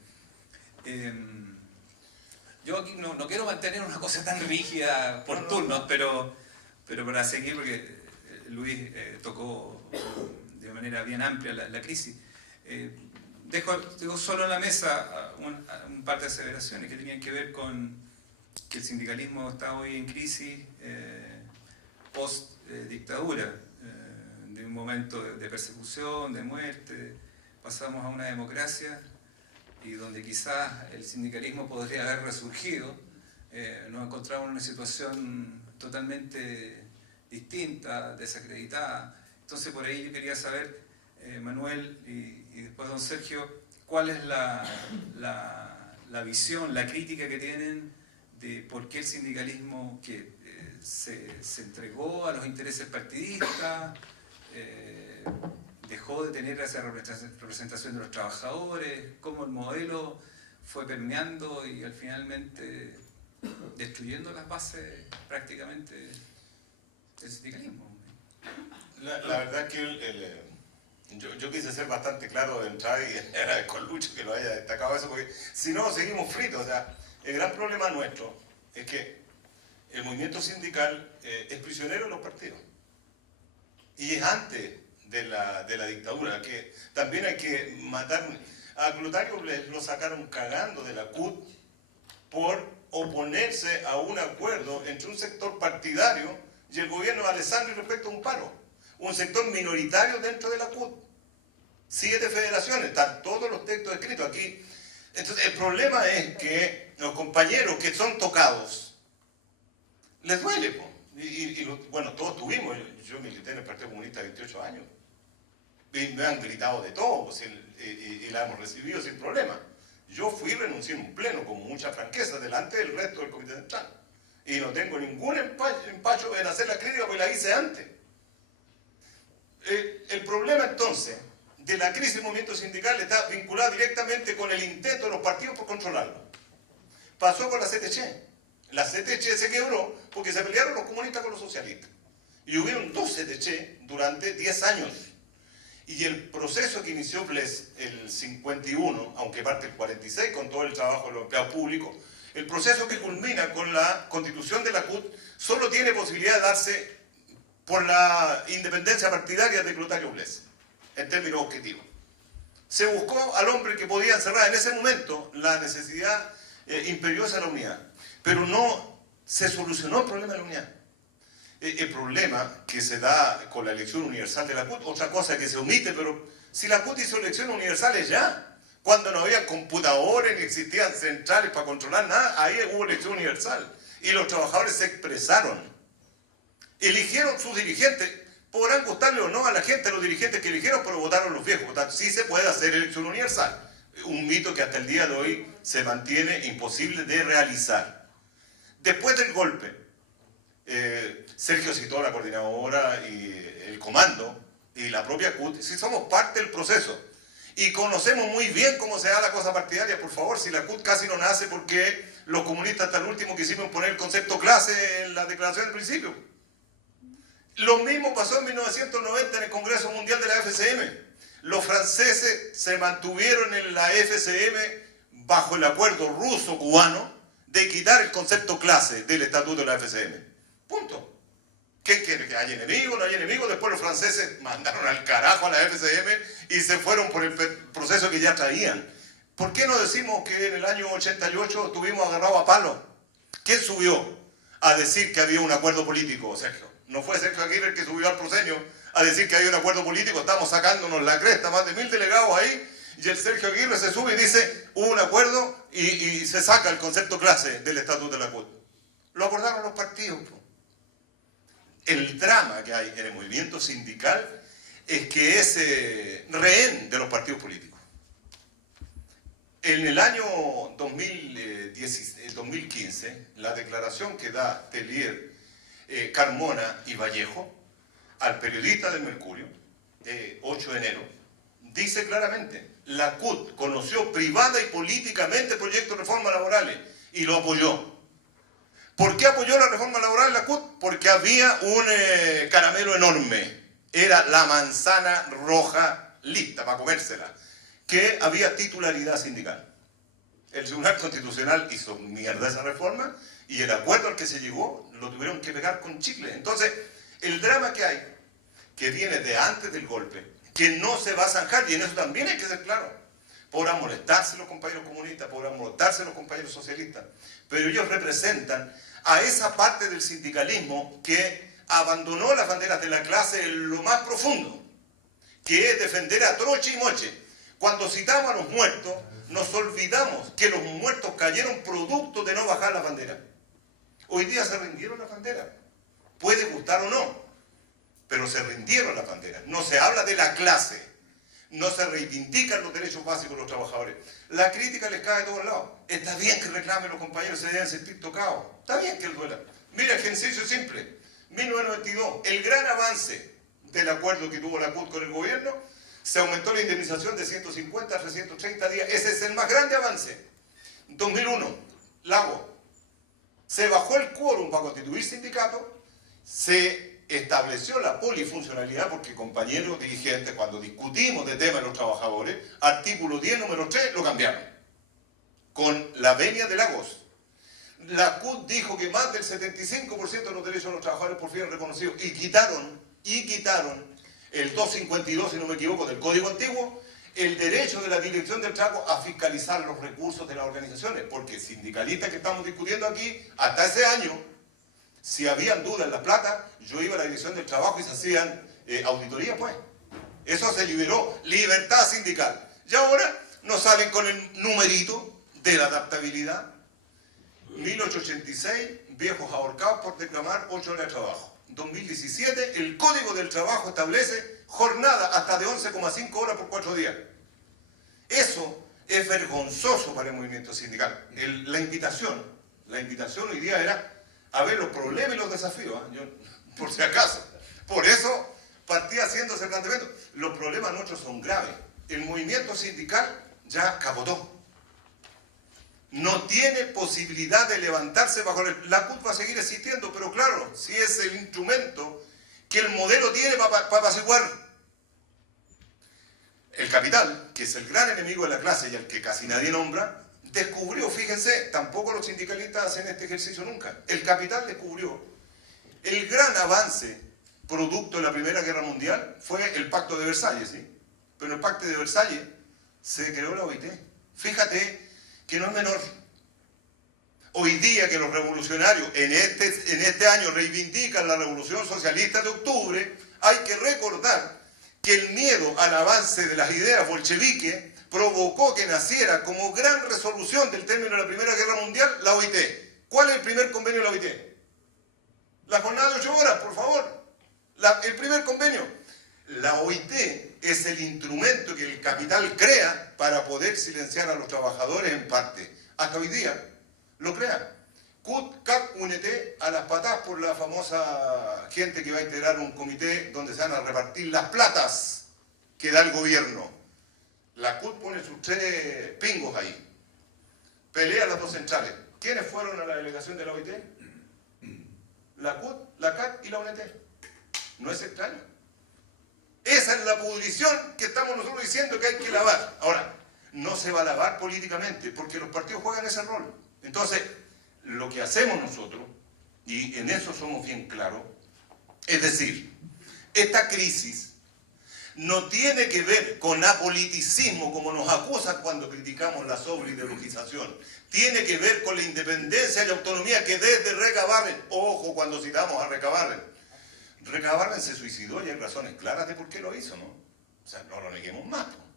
Yo aquí no quiero mantener una cosa tan rígida por turnos, pero para seguir, porque Luis tocó de manera bien amplia la crisis. Dejo solo en la mesa un par de aseveraciones que tenían que ver con que el sindicalismo está hoy en crisis post-dictadura, de un momento de persecución, de muerte, pasamos a una democracia y donde quizás el sindicalismo podría haber resurgido, nos encontramos en una situación totalmente distinta, desacreditada. Entonces por ahí yo quería saber, Manuel y después don Sergio, cuál es la visión, la crítica que tienen de por qué el sindicalismo que se entregó a los intereses partidistas, dejó de tener esa representación de los trabajadores, cómo el modelo fue permeando y al finalmente destruyendo las bases prácticamente del sindicalismo. La verdad es que yo quise ser bastante claro de entrada y era con Lucho que lo haya destacado eso, porque si no seguimos fritos. O sea, el gran problema nuestro es que el movimiento sindical es prisionero de los partidos. Y es antes de la dictadura, que también hay que matar. A Clotario lo sacaron cagando de la CUT por oponerse a un acuerdo entre un sector partidario y el gobierno de Alessandri respecto a un paro. Un sector minoritario dentro de la CUT. 7 federaciones, están todos los textos escritos aquí. Entonces el problema es que los compañeros que son tocados, les duele, po. Bueno, todos tuvimos, yo milité en el Partido Comunista 28 años, y me han gritado de todo, pues, y la hemos recibido sin problema. Yo fui y renuncié en un pleno con mucha franqueza delante del resto del Comité Central, y no tengo ningún empacho en hacer la crítica porque la hice antes. El problema entonces de la crisis del movimiento sindical está vinculado directamente con el intento de los partidos por controlarlo. Pasó con la CTC. La CTC se quebró porque se pelearon los comunistas con los socialistas. Y hubieron 2 CTC durante 10 años. Y el proceso que inició Bles el 51, aunque parte el 46 con todo el trabajo de los empleados públicos, el proceso que culmina con la constitución de la CUT solo tiene posibilidad de darse por la independencia partidaria de Clotario Bles, en términos objetivos. Se buscó al hombre que podía encerrar en ese momento la necesidad imperiosa de la unidad, pero no se solucionó el problema de la unidad. El problema que se da con la elección universal de la CUT, otra cosa que se omite, pero si la CUT hizo elecciones universales ya, cuando no había computadores ni existían centrales para controlar nada, ahí hubo elección universal y los trabajadores se expresaron, eligieron sus dirigentes. Podrán gustarle o no a la gente, los dirigentes que eligieron, pero votaron los viejos. Sí se puede hacer elección universal, un mito que hasta el día de hoy se mantiene imposible de realizar. Después del golpe, Sergio citó a la coordinadora y el comando y la propia CUT. Si somos parte del proceso y conocemos muy bien cómo se da la cosa partidaria, por favor, si la CUT casi no nace porque los comunistas hasta el último quisimos poner el concepto clase en la declaración del principio. Lo mismo pasó en 1990 en el Congreso Mundial de la FCM. Los franceses se mantuvieron en la FCM bajo el acuerdo ruso-cubano de quitar el concepto clase del estatuto de la FCM. Punto. ¿Qué quiere? ¿Que haya enemigos? ¿No hay enemigos? Después los franceses mandaron al carajo a la FCM y se fueron por el proceso que ya traían. ¿Por qué no decimos que en el año 88 estuvimos agarrados a palo? ¿Quién subió a decir que había un acuerdo político, Sergio? No fue Sergio Aguirre el que subió al proscenio a decir que había un acuerdo político. Estamos sacándonos la cresta, más de 1000 delegados ahí, y el Sergio Aguirre se sube y dice, hubo un acuerdo y se saca el concepto clase del estatuto de la CUT. Lo acordaron los partidos. El drama que hay en el movimiento sindical es que es rehén de los partidos políticos. En el año 2015, la declaración que da Tellier, Carmona y Vallejo al periodista del Mercurio, 8 de enero, dice claramente, la CUT conoció privada y políticamente el proyecto de reformas laborales y lo apoyó. ¿Por qué apoyó la reforma laboral la CUT? Porque había un caramelo enorme, era la manzana roja lista para comérsela, que había titularidad sindical. El Tribunal Constitucional hizo mierda esa reforma y el acuerdo al que se llegó lo tuvieron que pegar con chicle. Entonces, el drama que hay, que viene de antes del golpe, que no se va a zanjar, y en eso también hay que ser claro, podrán molestarse los compañeros comunistas, podrán molestarse los compañeros socialistas, pero ellos representan a esa parte del sindicalismo que abandonó las banderas de la clase en lo más profundo, que es defender a troche y moche. Cuando citamos a los muertos, nos olvidamos que los muertos cayeron producto de no bajar las banderas. Hoy día se rindieron las banderas. Puede gustar o no, pero se rindieron las banderas. No se habla de la clase, no se reivindican los derechos básicos de los trabajadores. La crítica les cae de todos lados. Está bien que reclamen los compañeros, se deben sentir tocados. Está bien que les duela. Mira, ejercicio simple. 1992, el gran avance del acuerdo que tuvo la CUT con el gobierno, se aumentó la indemnización de 150 a 330 días. Ese es el más grande avance. 2001, Lago. Se bajó el quórum para constituir sindicato, se estableció la polifuncionalidad, porque compañeros dirigentes, cuando discutimos de temas de los trabajadores, artículo 10, número 3, lo cambiaron. Con la venia de Lagos. La CUT dijo que más del 75% de los derechos de los trabajadores por fin reconocidos, y quitaron el 252, si no me equivoco, del Código Antiguo, el derecho de la Dirección del Trabajo a fiscalizar los recursos de las organizaciones, porque sindicalistas que estamos discutiendo aquí, hasta ese año, si habían dudas en la plata, yo iba a la Dirección del Trabajo y se hacían auditorías, pues. Eso se liberó, libertad sindical. Y ahora nos salen con el numerito de la adaptabilidad. 1886, viejos ahorcados por reclamar 8 horas de trabajo. 2017, el Código del Trabajo establece jornada hasta de 11,5 horas por 4 días. Eso es vergonzoso para el movimiento sindical. La invitación hoy día era a ver los problemas y los desafíos, yo, por si acaso. Por eso partía haciendo ese planteamiento. Los problemas nuestros son graves. El movimiento sindical ya capotó. No tiene posibilidad de levantarse bajo la CUT, va a seguir existiendo, pero claro, si es el instrumento que el modelo tiene para apaciguar. El capital, que es el gran enemigo de la clase y al que casi nadie nombra, descubrió, fíjense, tampoco los sindicalistas hacen este ejercicio nunca, el capital descubrió el gran avance producto de la Primera Guerra Mundial fue el Pacto de Versalles, ¿sí? Pero en el Pacto de Versalles se creó la OIT. Fíjate que no es menor. Hoy día que los revolucionarios en este año reivindican la Revolución Socialista de Octubre, hay que recordar que el miedo al avance de las ideas bolcheviques provocó que naciera como gran resolución del término de la Primera Guerra Mundial la OIT. ¿Cuál es el primer convenio de la OIT? La jornada de 8 horas, por favor. El primer convenio. La OIT es el instrumento que el capital crea para poder silenciar a los trabajadores en parte. Hasta hoy día lo crea. CUT, CAC, UNT, a las patas por la famosa gente que va a integrar un comité donde se van a repartir las platas que da el gobierno. La CUT pone sus 3 pingos ahí. Pelea las 2 centrales. ¿Quiénes fueron a la delegación de la OIT? La CUT, la CAC y la UNT. No es extraño. Esa es la pudrición que estamos nosotros diciendo que hay que lavar. Ahora, no se va a lavar políticamente, porque los partidos juegan ese rol. Entonces, lo que hacemos nosotros, y en eso somos bien claros, es decir, esta crisis no tiene que ver con apoliticismo, como nos acusan cuando criticamos la sobreideologización. Tiene que ver con la independencia y autonomía que desde Recabarren, ojo cuando citamos a Recabarren, Recabarren se suicidó y hay razones claras de por qué lo hizo, ¿no? O sea, no lo neguemos más, ¿no?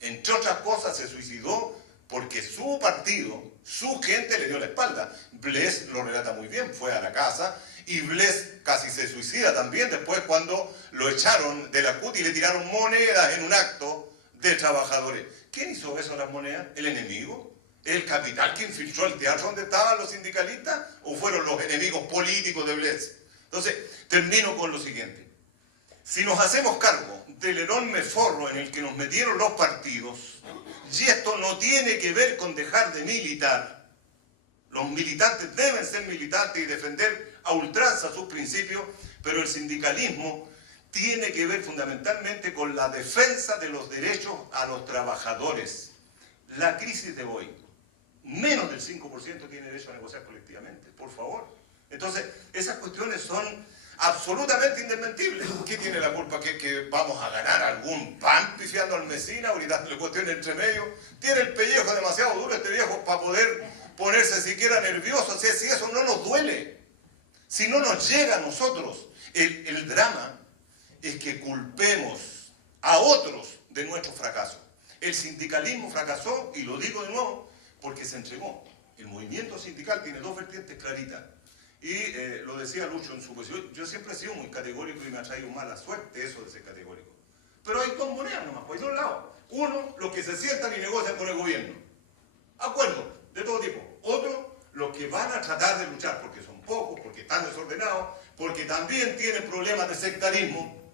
Entre otras cosas se suicidó porque su partido, su gente le dio la espalda. Bles lo relata muy bien, fue a la casa y Bles casi se suicida también después cuando lo echaron de la CUT y le tiraron monedas en un acto de trabajadores. ¿Quién hizo eso a las monedas? ¿El enemigo? ¿El capital que infiltró el teatro donde estaban los sindicalistas? ¿O fueron los enemigos políticos de Bles? Entonces, termino con lo siguiente. Si nos hacemos cargo del enorme forro en el que nos metieron los partidos, y esto no tiene que ver con dejar de militar, los militantes deben ser militantes y defender a ultranza sus principios, pero el sindicalismo tiene que ver fundamentalmente con la defensa de los derechos a los trabajadores. La crisis de hoy, menos del 5% tiene derecho a negociar colectivamente, por favor. Entonces, esas cuestiones son absolutamente indesmentibles. ¿Quién tiene la culpa? ¿Que vamos a ganar algún pan pifiando al Mesina? Ahorita le cuestión entre medio. Tiene el pellejo demasiado duro este viejo para poder ponerse siquiera nervioso. O sea, si eso no nos duele, si no nos llega a nosotros, el drama es que culpemos a otros de nuestro fracaso. El sindicalismo fracasó, y lo digo de nuevo, porque se entregó. El movimiento sindical tiene dos vertientes claritas. Y lo decía Lucho en su poesía, yo siempre he sido muy categórico y me ha traído mala suerte eso de ser categórico. Pero hay dos monedas nomás, hay dos lados. Uno, los que se sientan y negocian con el gobierno. Acuerdos de todo tipo. Otro, los que van a tratar de luchar, porque son pocos, porque están desordenados, porque también tienen problemas de sectarismo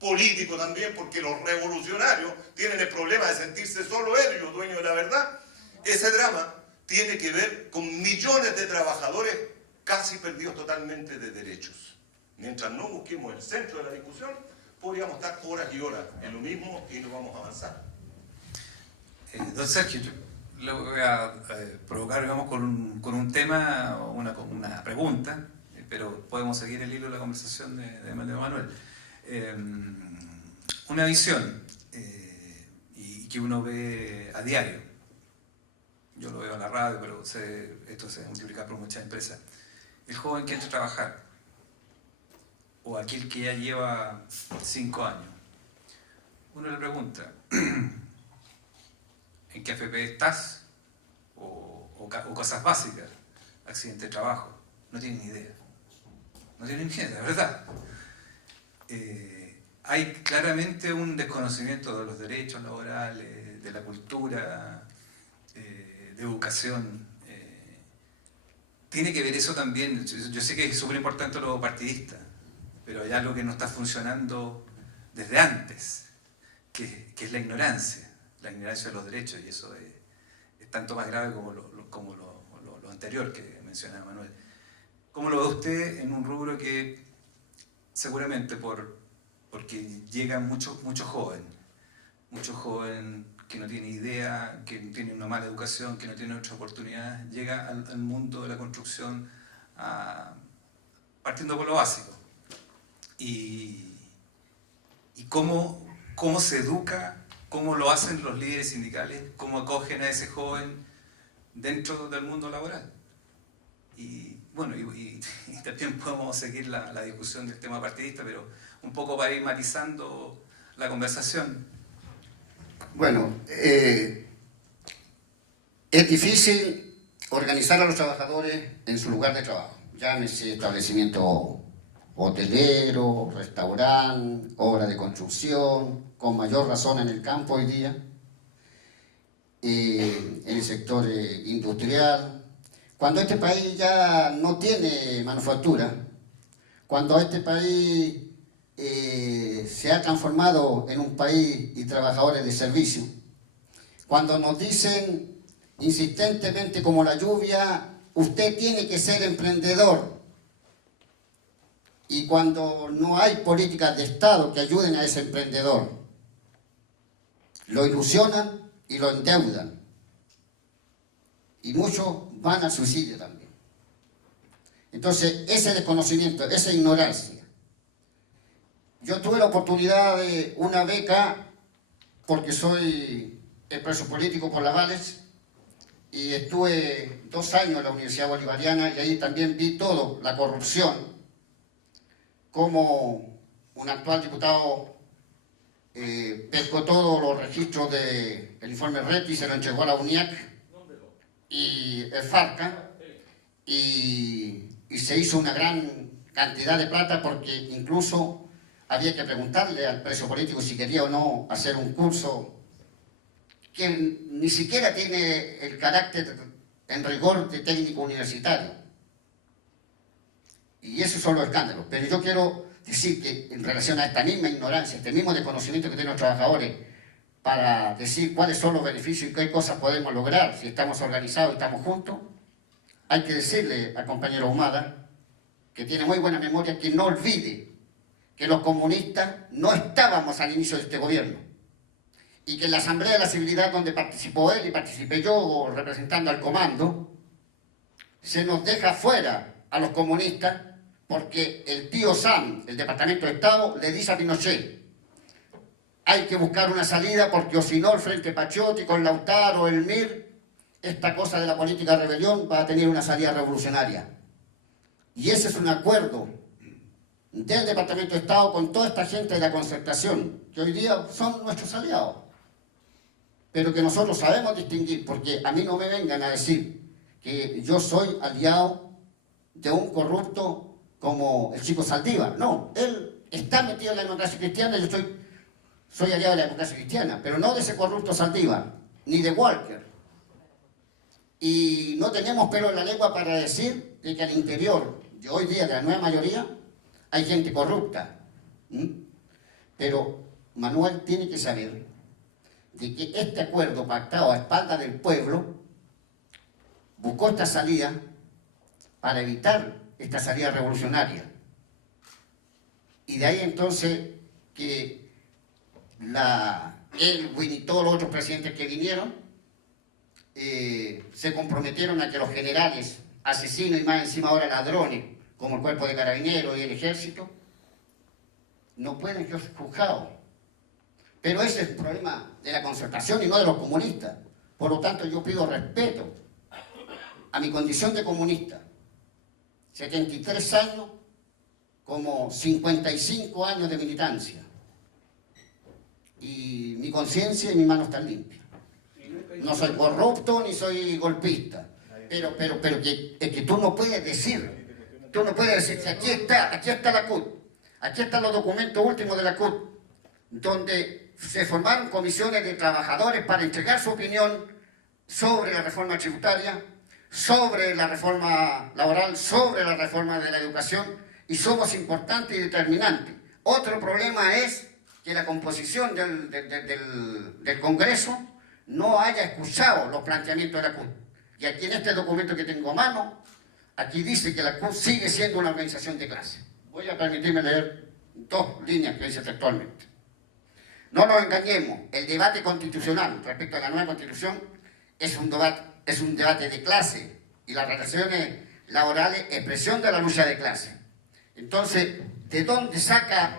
político también, porque los revolucionarios tienen el problema de sentirse solo ellos, los dueños de la verdad. Ese drama tiene que ver con millones de trabajadores casi perdidos totalmente de derechos. Mientras no busquemos el centro de la discusión, podríamos estar horas y horas en lo mismo y no vamos a avanzar. Don Sergio, yo le voy a provocar, digamos, con un tema o una pregunta, pero podemos seguir el hilo de la conversación de Manuel. Una visión y que uno ve a diario. Yo lo veo en la radio, pero esto se multiplica por muchas empresas. El joven que entra a trabajar, o aquel que ya lleva 5 años, uno le pregunta, ¿en qué AFP estás? O cosas básicas, accidente de trabajo, no tienen ni idea. No tienen ni idea, la verdad. Hay claramente un desconocimiento de los derechos laborales, de la cultura, de educación. Tiene que ver eso también. Yo sé que es súper importante lo partidista, pero hay algo que no está funcionando desde antes, que es la ignorancia de los derechos, y eso es tanto más grave como lo anterior que mencionaba Manuel. ¿Cómo lo ve usted en un rubro que seguramente porque llega mucho joven que no tiene idea, que tiene una mala educación, que no tiene otra oportunidad, llega al mundo de la construcción partiendo por lo básico? Y cómo se educa, cómo lo hacen los líderes sindicales, cómo acogen a ese joven dentro del mundo laboral. Y bueno, y también podemos seguir la discusión del tema partidista, pero un poco para ir matizando la conversación. Bueno, es difícil organizar a los trabajadores en su lugar de trabajo. Llámese establecimiento hotelero, restaurante, obra de construcción, con mayor razón en el campo hoy día, en el sector industrial. Cuando este país ya no tiene manufactura, cuando este país se ha transformado en un país y trabajadores de servicio, cuando nos dicen insistentemente como la lluvia, usted tiene que ser emprendedor, Y cuando no hay políticas de Estado que ayuden a ese emprendedor, lo ilusionan y lo endeudan. Y muchos van al suicidio también. Entonces, ese desconocimiento, esa ignorancia. Yo tuve la oportunidad de una beca, porque soy preso político por la Valles, y estuve 2 años en la Universidad Bolivariana, y ahí también vi todo, la corrupción, como un actual diputado pescó todos los registros del informe RETI, se lo entregó a la UNIAC y el FARCA, y se hizo una gran cantidad de plata, porque incluso había que preguntarle al preso político si quería o no hacer un curso que ni siquiera tiene el carácter en rigor de técnico universitario. Y esos son los escándalos. Pero yo quiero decir que en relación a esta misma ignorancia, este mismo desconocimiento que tienen los trabajadores, para decir cuáles son los beneficios y qué cosas podemos lograr si estamos organizados y estamos juntos, hay que decirle al compañero Ahumada, que tiene muy buena memoria, que no olvide que los comunistas no estábamos al inicio de este gobierno, y que en la Asamblea de la Civilidad, donde participó él y participé yo representando al comando, se nos deja fuera a los comunistas porque el tío Sam, el Departamento de Estado, le dice a Pinochet: hay que buscar una salida, porque o si no el Frente Patriótico, el Lautaro, el MIR, esta cosa de la política de rebelión va a tener una salida revolucionaria. Y ese es un acuerdo del Departamento de Estado con toda esta gente de la concertación, que hoy día son nuestros aliados, pero que nosotros sabemos distinguir, porque a mí no me vengan a decir que yo soy aliado de un corrupto como el chico Saldívar. No, él está metido en la democracia cristiana, yo soy aliado de la democracia cristiana, pero no de ese corrupto Saldívar, ni de Walker. Y no tenemos pelo en la lengua para decir de que al interior de hoy día, de la nueva mayoría, hay gente corrupta. Pero Manuel tiene que saber de que este acuerdo pactado a espaldas del pueblo buscó esta salida para evitar esta salida revolucionaria. Y de ahí entonces que Elwin y todos los otros presidentes que vinieron se comprometieron a que los generales asesinos y más encima ahora ladrones, como el cuerpo de carabineros y el ejército, no pueden ser juzgados. Pero ese es el problema de la concertación y no de los comunistas. Por lo tanto, yo pido respeto a mi condición de comunista. 73 años, como 55 años de militancia. Y mi conciencia y mi mano están limpias. No soy corrupto ni soy golpista. Pero que tú no puedes decir, si aquí está la CUT, aquí están los documentos últimos de la CUT, donde se formaron comisiones de trabajadores para entregar su opinión sobre la reforma tributaria, sobre la reforma laboral, sobre la reforma de la educación, y somos importantes y determinantes. Otro problema es que la composición del Congreso no haya escuchado los planteamientos de la CUT. Y aquí en este documento que tengo a mano, aquí dice que la CUT sigue siendo una organización de clase. Voy a permitirme leer 2 líneas que dice textualmente. No nos engañemos, el debate constitucional respecto a la nueva Constitución es un debate de clase, y las relaciones laborales expresión de la lucha de clase. Entonces, ¿de dónde sacas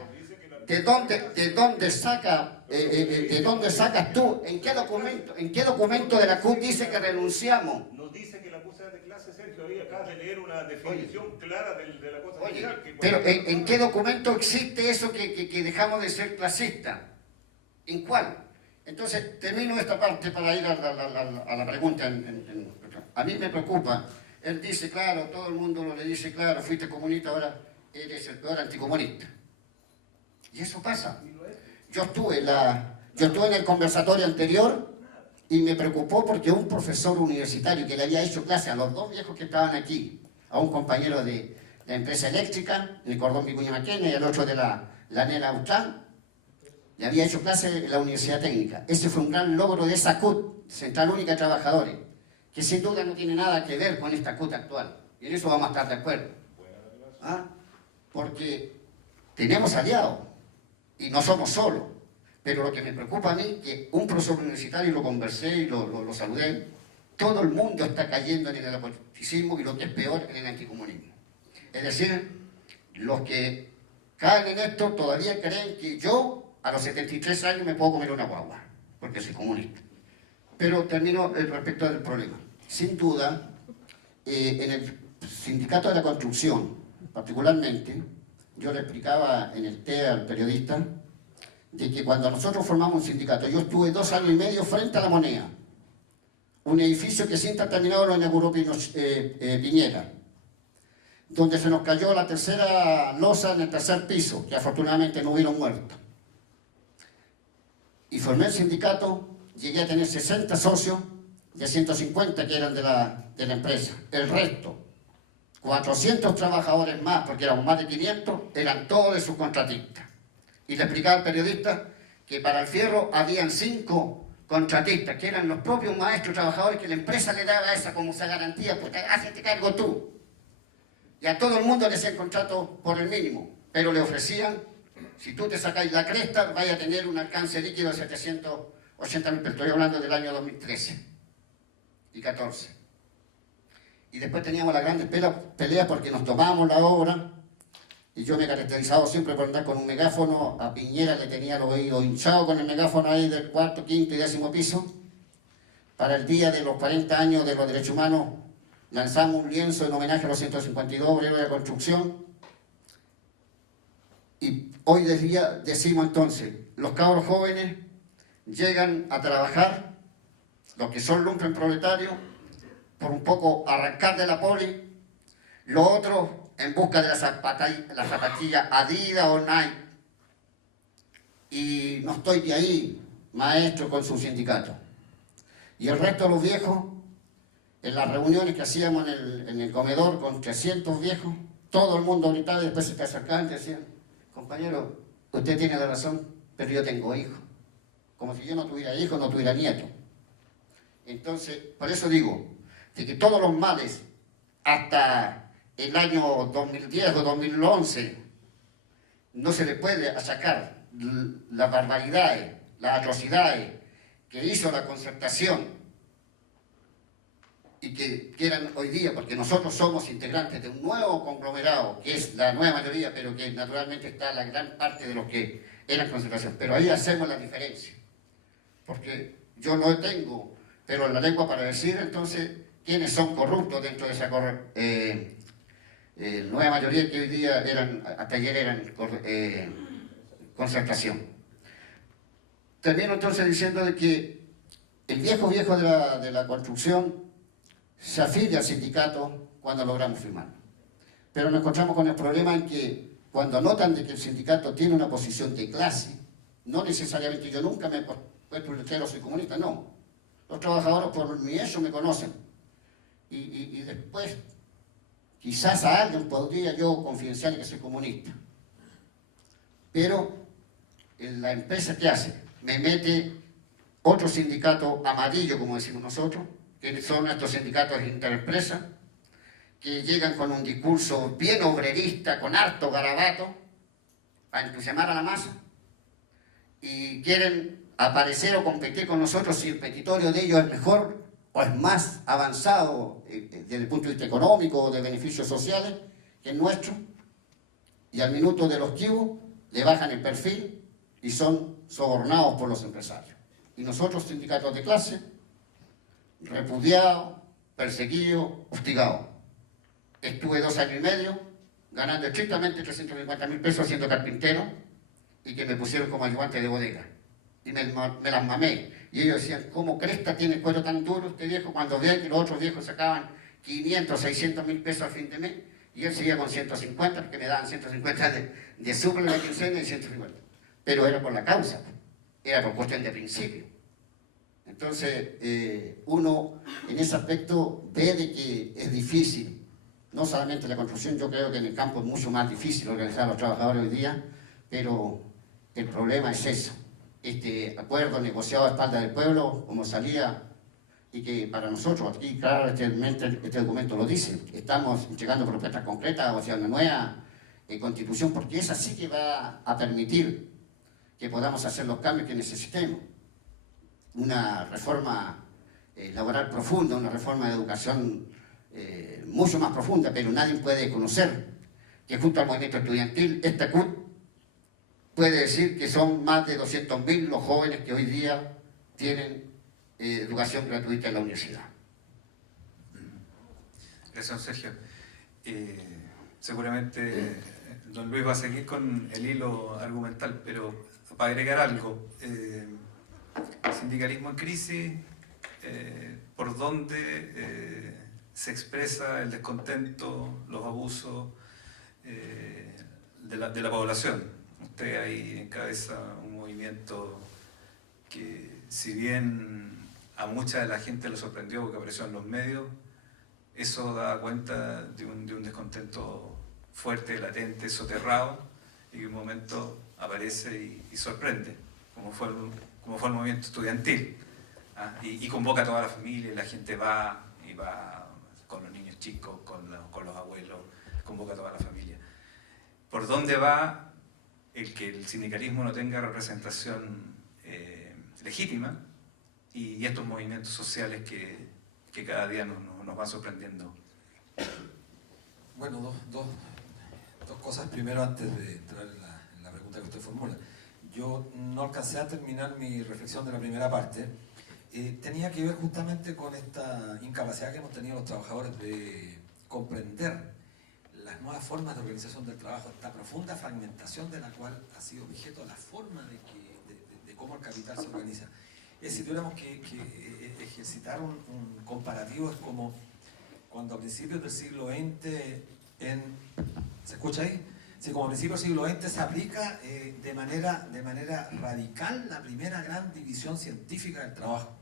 tú? ¿En qué documento de la CUT dice que renunciamos? No dice que la cosa de clase, Sergio, ahí acabas de leer una definición clara de la cosa social. Pero ¿en qué documento existe eso que dejamos de ser clasistas? ¿En cuál? Entonces, termino esta parte para ir a la pregunta. A mí me preocupa. Él dice, claro, todo el mundo le dice, claro, fuiste comunista, ahora eres el peor anticomunista. Y eso pasa. Yo estuve en el conversatorio anterior y me preocupó porque un profesor universitario que le había hecho clase a los 2 viejos que estaban aquí, a un compañero de la empresa eléctrica, el Cordón Vicuña Maquena, y al otro de la Nela Austral, le había hecho clase en la Universidad Técnica. Ese fue un gran logro de esa CUT, Central Única de Trabajadores, que sin duda no tiene nada que ver con esta CUT actual. Y en eso vamos a estar de acuerdo. ¿Ah? porque tenemos aliados y no somos solos. Pero lo que me preocupa a mí, que un profesor universitario, lo conversé y lo saludé, todo el mundo está cayendo en el apoliticismo y lo que es peor, en el anticomunismo. Es decir, los que caen en esto todavía creen que yo a los 73 años me puedo comer una guagua, porque soy comunista. Pero termino respecto del problema. Sin duda, en el sindicato de la construcción, particularmente, yo le explicaba en el TEA al periodista, de que cuando nosotros formamos un sindicato, yo estuve 2 años y medio frente a La Moneda, un edificio que sin estar terminado lo inauguró Piñera, donde se nos cayó la tercera losa en el tercer piso, que afortunadamente no hubieron muertos. Y formé el sindicato, llegué a tener 60 socios de 150 que eran de la empresa. El resto, 400 trabajadores más, porque éramos más de 500, eran todos de subcontratistas. Y le explicaba al periodista que para el fierro habían 5 contratistas, que eran los propios maestros trabajadores que la empresa le daba esa como esa garantía, pues hazte cargo tú. Y a todo el mundo le hacían contrato por el mínimo, pero le ofrecían, si tú te sacáis la cresta, vaya a tener un alcance líquido de 780.000 pesos. Estoy hablando del año 2013 y 14. Y después teníamos las grandes peleas porque nos tomábamos la obra. Y yo me he caracterizado siempre por andar con un megáfono. A Piñera le tenía los oídos hinchados con el megáfono ahí del 4º, 5º y 10º piso. Para el día de los 40 años de los derechos humanos, lanzamos un lienzo en homenaje a los 152 obreros de la construcción. Y hoy día decimos entonces, los cabros jóvenes llegan a trabajar, los que son lumpen proletarios, por un poco arrancar de la poli, los otros en busca de la zapatilla Adidas o Nike. Y no estoy de ahí, maestro con su sindicato. Y el resto de los viejos, en las reuniones que hacíamos en el comedor con 300 viejos, todo el mundo gritaba y después se te acercaban y te decían, compañero, usted tiene la razón, pero yo tengo hijos. Como si yo no tuviera hijos, no tuviera nietos. Entonces, por eso digo, de que todos los males, hasta el año 2010 o 2011, no se le puede achacar las barbaridades, las atrocidades que hizo la concertación y que eran hoy día, porque nosotros somos integrantes de un nuevo conglomerado, que es la nueva mayoría, pero que naturalmente está la gran parte de los que eran concertación. Pero ahí hacemos la diferencia, porque yo no tengo, pero la lengua para decir entonces quiénes son corruptos dentro de esa nueva mayoría que hoy día eran, hasta ayer eran concertación. Termino entonces diciendo de que el viejo de la construcción se afilia al sindicato cuando logramos firmar. Pero nos encontramos con el problema en que cuando notan de que el sindicato tiene una posición de clase, no necesariamente yo nunca me he puesto soy comunista, no. Los trabajadores por mi eso me conocen. Y después, quizás a alguien podría yo confidenciar que soy comunista. Pero la empresa que hace, me mete otro sindicato amarillo, como decimos nosotros, que son estos sindicatos interempresas, que llegan con un discurso bien obrerista, con harto garabato, para entusiasmar a la masa, y quieren aparecer o competir con nosotros si el petitorio de ellos es mejor o es más avanzado desde el punto de vista económico o de beneficios sociales que el nuestro, y al minuto de los kibos le bajan el perfil y son sobornados por los empresarios. Y nosotros, sindicatos de clase, repudiados, perseguidos, hostigados. Estuve 2 años y medio ganando estrictamente 350.000 pesos siendo carpintero y que me pusieron como ayudante de bodega. Y me las mamé. Y ellos decían, ¿cómo cresta tiene el cuero tan duro este viejo? Cuando vean que los otros viejos sacaban 500, 600.000 pesos al fin de mes, y él seguía con 150, porque me daban 150 de suple en la quincena y 150. Pero era por la causa, era por cuestión de principio. Entonces, uno en ese aspecto ve de que es difícil, no solamente la construcción, yo creo que en el campo es mucho más difícil organizar a los trabajadores hoy día, pero el problema es eso. Este acuerdo negociado a espaldas del pueblo, como salía, y que para nosotros, aquí claro, este documento lo dice, estamos entregando propuestas concretas a Ciudad Nueva constitución, porque esa sí que va a permitir que podamos hacer los cambios que necesitemos. Una reforma laboral profunda, una reforma de educación mucho más profunda, pero nadie puede conocer que junto al movimiento estudiantil, esta CUT puede decir que son más de 200.000 los jóvenes que hoy día tienen educación gratuita en la universidad. Gracias, Sergio. Seguramente don Luis va a seguir con el hilo argumental, pero para agregar algo, sindicalismo en crisis, por dónde se expresa el descontento, los abusos de la población. Usted ahí encabeza un movimiento que, si bien a mucha de la gente le sorprendió porque apareció en los medios, eso da cuenta de un descontento fuerte, latente, soterrado, y que en un momento aparece y sorprende, como fue el movimiento estudiantil. Y convoca a toda la familia, y la gente va con los niños chicos, con los abuelos, convoca a toda la familia. ¿Por dónde va el que el sindicalismo no tenga representación legítima y estos movimientos sociales que cada día nos van sorprendiendo? Bueno, dos cosas. Primero, antes de entrar en la pregunta que usted formula. Yo no alcancé a terminar mi reflexión de la primera parte. Tenía que ver justamente con esta incapacidad que hemos tenido los trabajadores de comprender las nuevas formas de organización del trabajo, esta profunda fragmentación de la cual ha sido objeto la forma de cómo el capital se organiza. Si tuviéramos que ejercitar un comparativo, es como cuando a principios del siglo XX, ¿se escucha ahí? Sí, como a principios del siglo XX se aplica de manera radical la primera gran división científica del trabajo.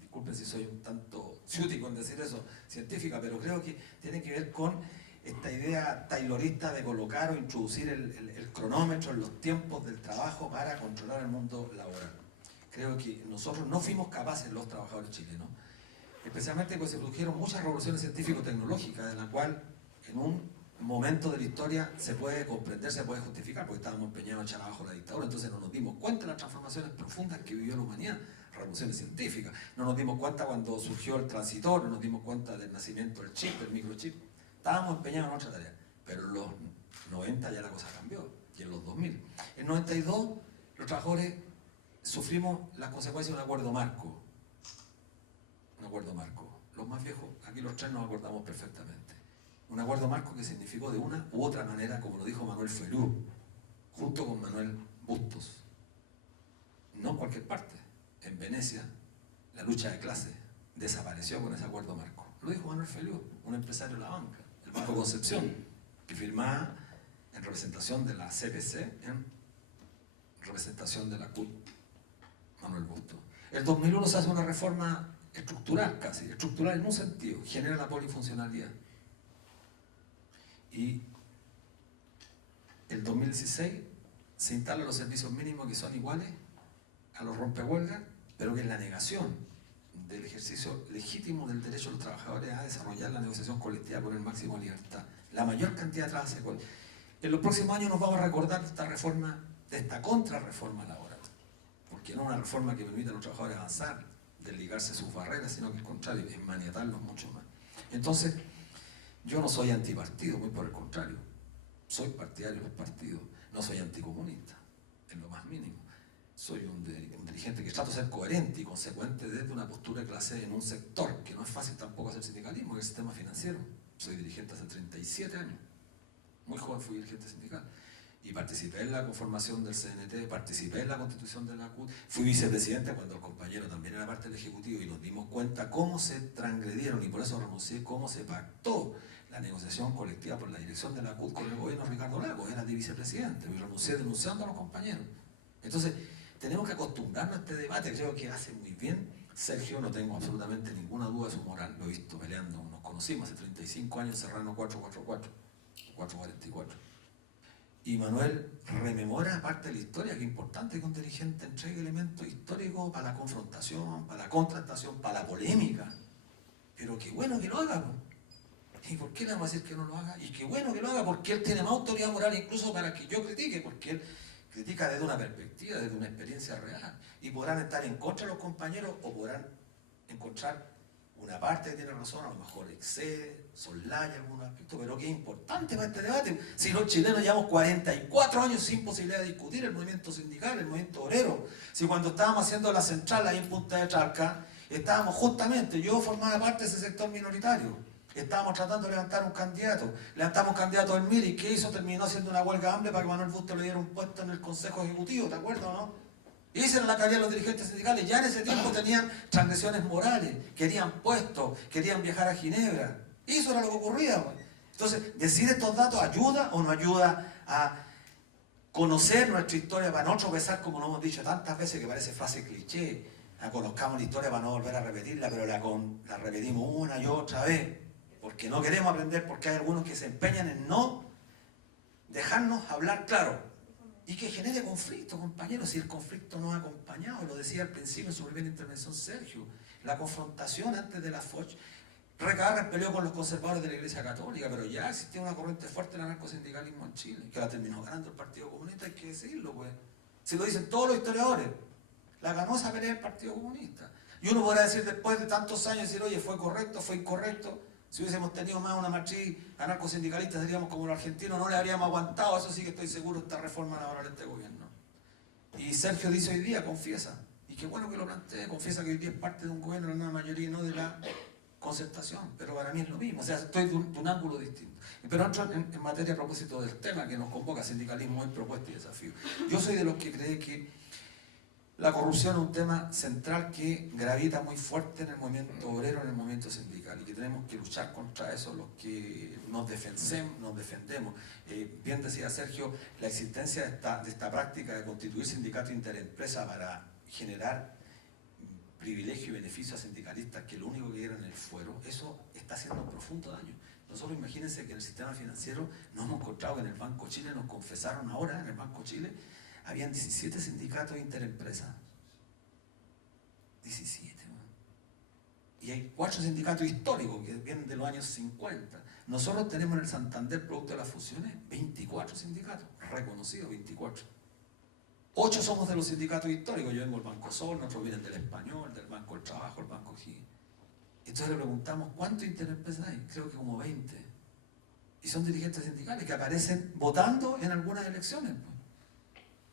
Disculpen si soy un tanto ciútico en decir eso, científica, pero creo que tiene que ver con esta idea taylorista de colocar o introducir el cronómetro en los tiempos del trabajo para controlar el mundo laboral. Creo que nosotros no fuimos capaces, los trabajadores chilenos, especialmente porque se produjeron muchas revoluciones científico-tecnológicas, en la cual en un momento de la historia se puede comprender, se puede justificar, porque estábamos empeñados en echar abajo la dictadura, entonces no nos dimos cuenta de las transformaciones profundas que vivió la humanidad, revoluciones científicas, no nos dimos cuenta cuando surgió el transitor, no nos dimos cuenta del nacimiento del chip, del microchip, estábamos empeñados en otra tarea, pero en los 90 ya la cosa cambió, y en los 2000. En 92 los trabajadores sufrimos las consecuencias de un acuerdo marco, los más viejos, aquí los tres nos acordamos perfectamente. Un acuerdo marco que significó de una u otra manera, como lo dijo Manuel Felú, junto con Manuel Bustos. No en cualquier parte. En Venecia, la lucha de clases desapareció con ese acuerdo marco. Lo dijo Manuel Felú, un empresario de la banca, el Banco Concepción, que firmaba en representación de la CPC, en representación de la CUT, Manuel Bustos. El 2001 se hace una reforma estructural, casi, estructural en un sentido, genera la polifuncionalidad. Y el 2016 se instalan los servicios mínimos que son iguales a los rompehuelgas, pero que es la negación del ejercicio legítimo del derecho de los trabajadores a desarrollar la negociación colectiva con el máximo de libertad. La mayor cantidad de trabas. En los próximos años nos vamos a recordar de esta reforma, de esta contrarreforma laboral, porque no es una reforma que permita a los trabajadores avanzar, desligarse de sus barreras, sino que al contrario, es maniatarlos mucho más. Entonces, yo no soy antipartido, muy por el contrario. Soy partidario de los partidos. No soy anticomunista, en lo más mínimo. Soy un dirigente que trato de ser coherente y consecuente desde una postura de clase en un sector, que no es fácil tampoco hacer sindicalismo, que es el sistema financiero. Soy dirigente hace 37 años. Muy joven fui dirigente sindical. Y participé en la conformación del CNT, participé en la constitución de la CUT, fui vicepresidente cuando el compañero también era parte del Ejecutivo y nos dimos cuenta cómo se transgredieron, y por eso renuncié, cómo se pactó la negociación colectiva por la dirección de la CUT con el gobierno de Ricardo Lagos, era de vicepresidente, y renuncié denunciando a los compañeros. Entonces, tenemos que acostumbrarnos a este debate, creo que hace muy bien. Sergio, no tengo absolutamente ninguna duda de su moral, lo he visto peleando, nos conocimos hace 35 años, Serrano 444, 444. Y Manuel rememora parte de la historia, que es importante que un dirigente entregue elementos históricos para la confrontación, para la contrastación, para la polémica. Pero qué bueno que lo haga, ¿Y por qué le vamos a decir que no lo haga? Y qué bueno que lo haga, porque él tiene más autoridad moral incluso para que yo critique, porque él critica desde una perspectiva, desde una experiencia real. Y podrán estar en contra de los compañeros o podrán encontrar una parte que tiene razón, a lo mejor excede, soslaya algunos aspectos, pero que es importante para este debate. Si los chilenos llevamos 44 años sin posibilidad de discutir el movimiento sindical, el movimiento obrero, si cuando estábamos haciendo la central ahí en Punta de Charca, estábamos justamente, yo formaba parte de ese sector minoritario, estábamos tratando de levantar un candidato, levantamos un candidato del MIR y ¿qué hizo? Terminó haciendo una huelga hambre para que Manuel Bustos le diera un puesto en el Consejo Ejecutivo, ¿te acuerdas o no? Y esa era la calidad de los dirigentes sindicales, ya en ese tiempo tenían transgresiones morales, querían puestos, querían viajar a Ginebra, y eso era lo que ocurría. Pues. Entonces, decir estos datos ayuda o no ayuda a conocer nuestra historia para no tropezar, como lo hemos dicho tantas veces, que parece frase cliché, conozcamos la historia para no volver a repetirla, pero la repetimos una y otra vez, porque no queremos aprender, porque hay algunos que se empeñan en no dejarnos hablar claro. Y que genere conflicto, compañeros, si el conflicto no ha acompañado, lo decía al principio en su primera intervención Sergio, la confrontación antes de la Foch. Recabarren peleó con los conservadores de la Iglesia Católica, pero ya existía una corriente fuerte del anarcosindicalismo en Chile, que la terminó ganando el Partido Comunista, hay que decirlo, pues. Si lo dicen todos los historiadores, la ganó esa pelea del Partido Comunista. Y uno podrá decir después de tantos años, decir, oye, fue correcto, fue incorrecto. Si hubiésemos tenido más una matriz anarcosindicalista, seríamos como los argentinos, no le habríamos aguantado, eso sí que estoy seguro, esta reforma laboral de este gobierno. Y Sergio dice hoy día, confiesa, y qué bueno que lo plantee, confiesa que hoy día es parte de un gobierno de la nueva mayoría y no de la concertación, pero para mí es lo mismo, o sea, estoy de un ángulo distinto. Pero entro en materia a propósito del tema que nos convoca, sindicalismo en propuesta y desafío. Yo soy de los que cree que la corrupción es un tema central que gravita muy fuerte en el movimiento obrero, en el movimiento sindical, y que tenemos que luchar contra eso, los que nos defendemos. Bien decía Sergio, la existencia de esta práctica de constituir sindicato interempresa para generar privilegio y beneficio a sindicalistas que lo único que quieren es el fuero, eso está haciendo un profundo daño. Nosotros imagínense que en el sistema financiero nos hemos encontrado que en el Banco Chile, nos confesaron ahora en el Banco Chile, habían 17 sindicatos interempresas. 17, ¿no? Y hay 4 sindicatos históricos que vienen de los años 50. Nosotros tenemos en el Santander, producto de las fusiones, 24 sindicatos, reconocidos 24. 8 somos de los sindicatos históricos, yo vengo del Banco Sol, nosotros vienen del Español, del Banco del Trabajo, el Banco G. Entonces le preguntamos, ¿cuántos interempresas hay? Creo que como 20. Y son dirigentes sindicales que aparecen votando en algunas elecciones, pues,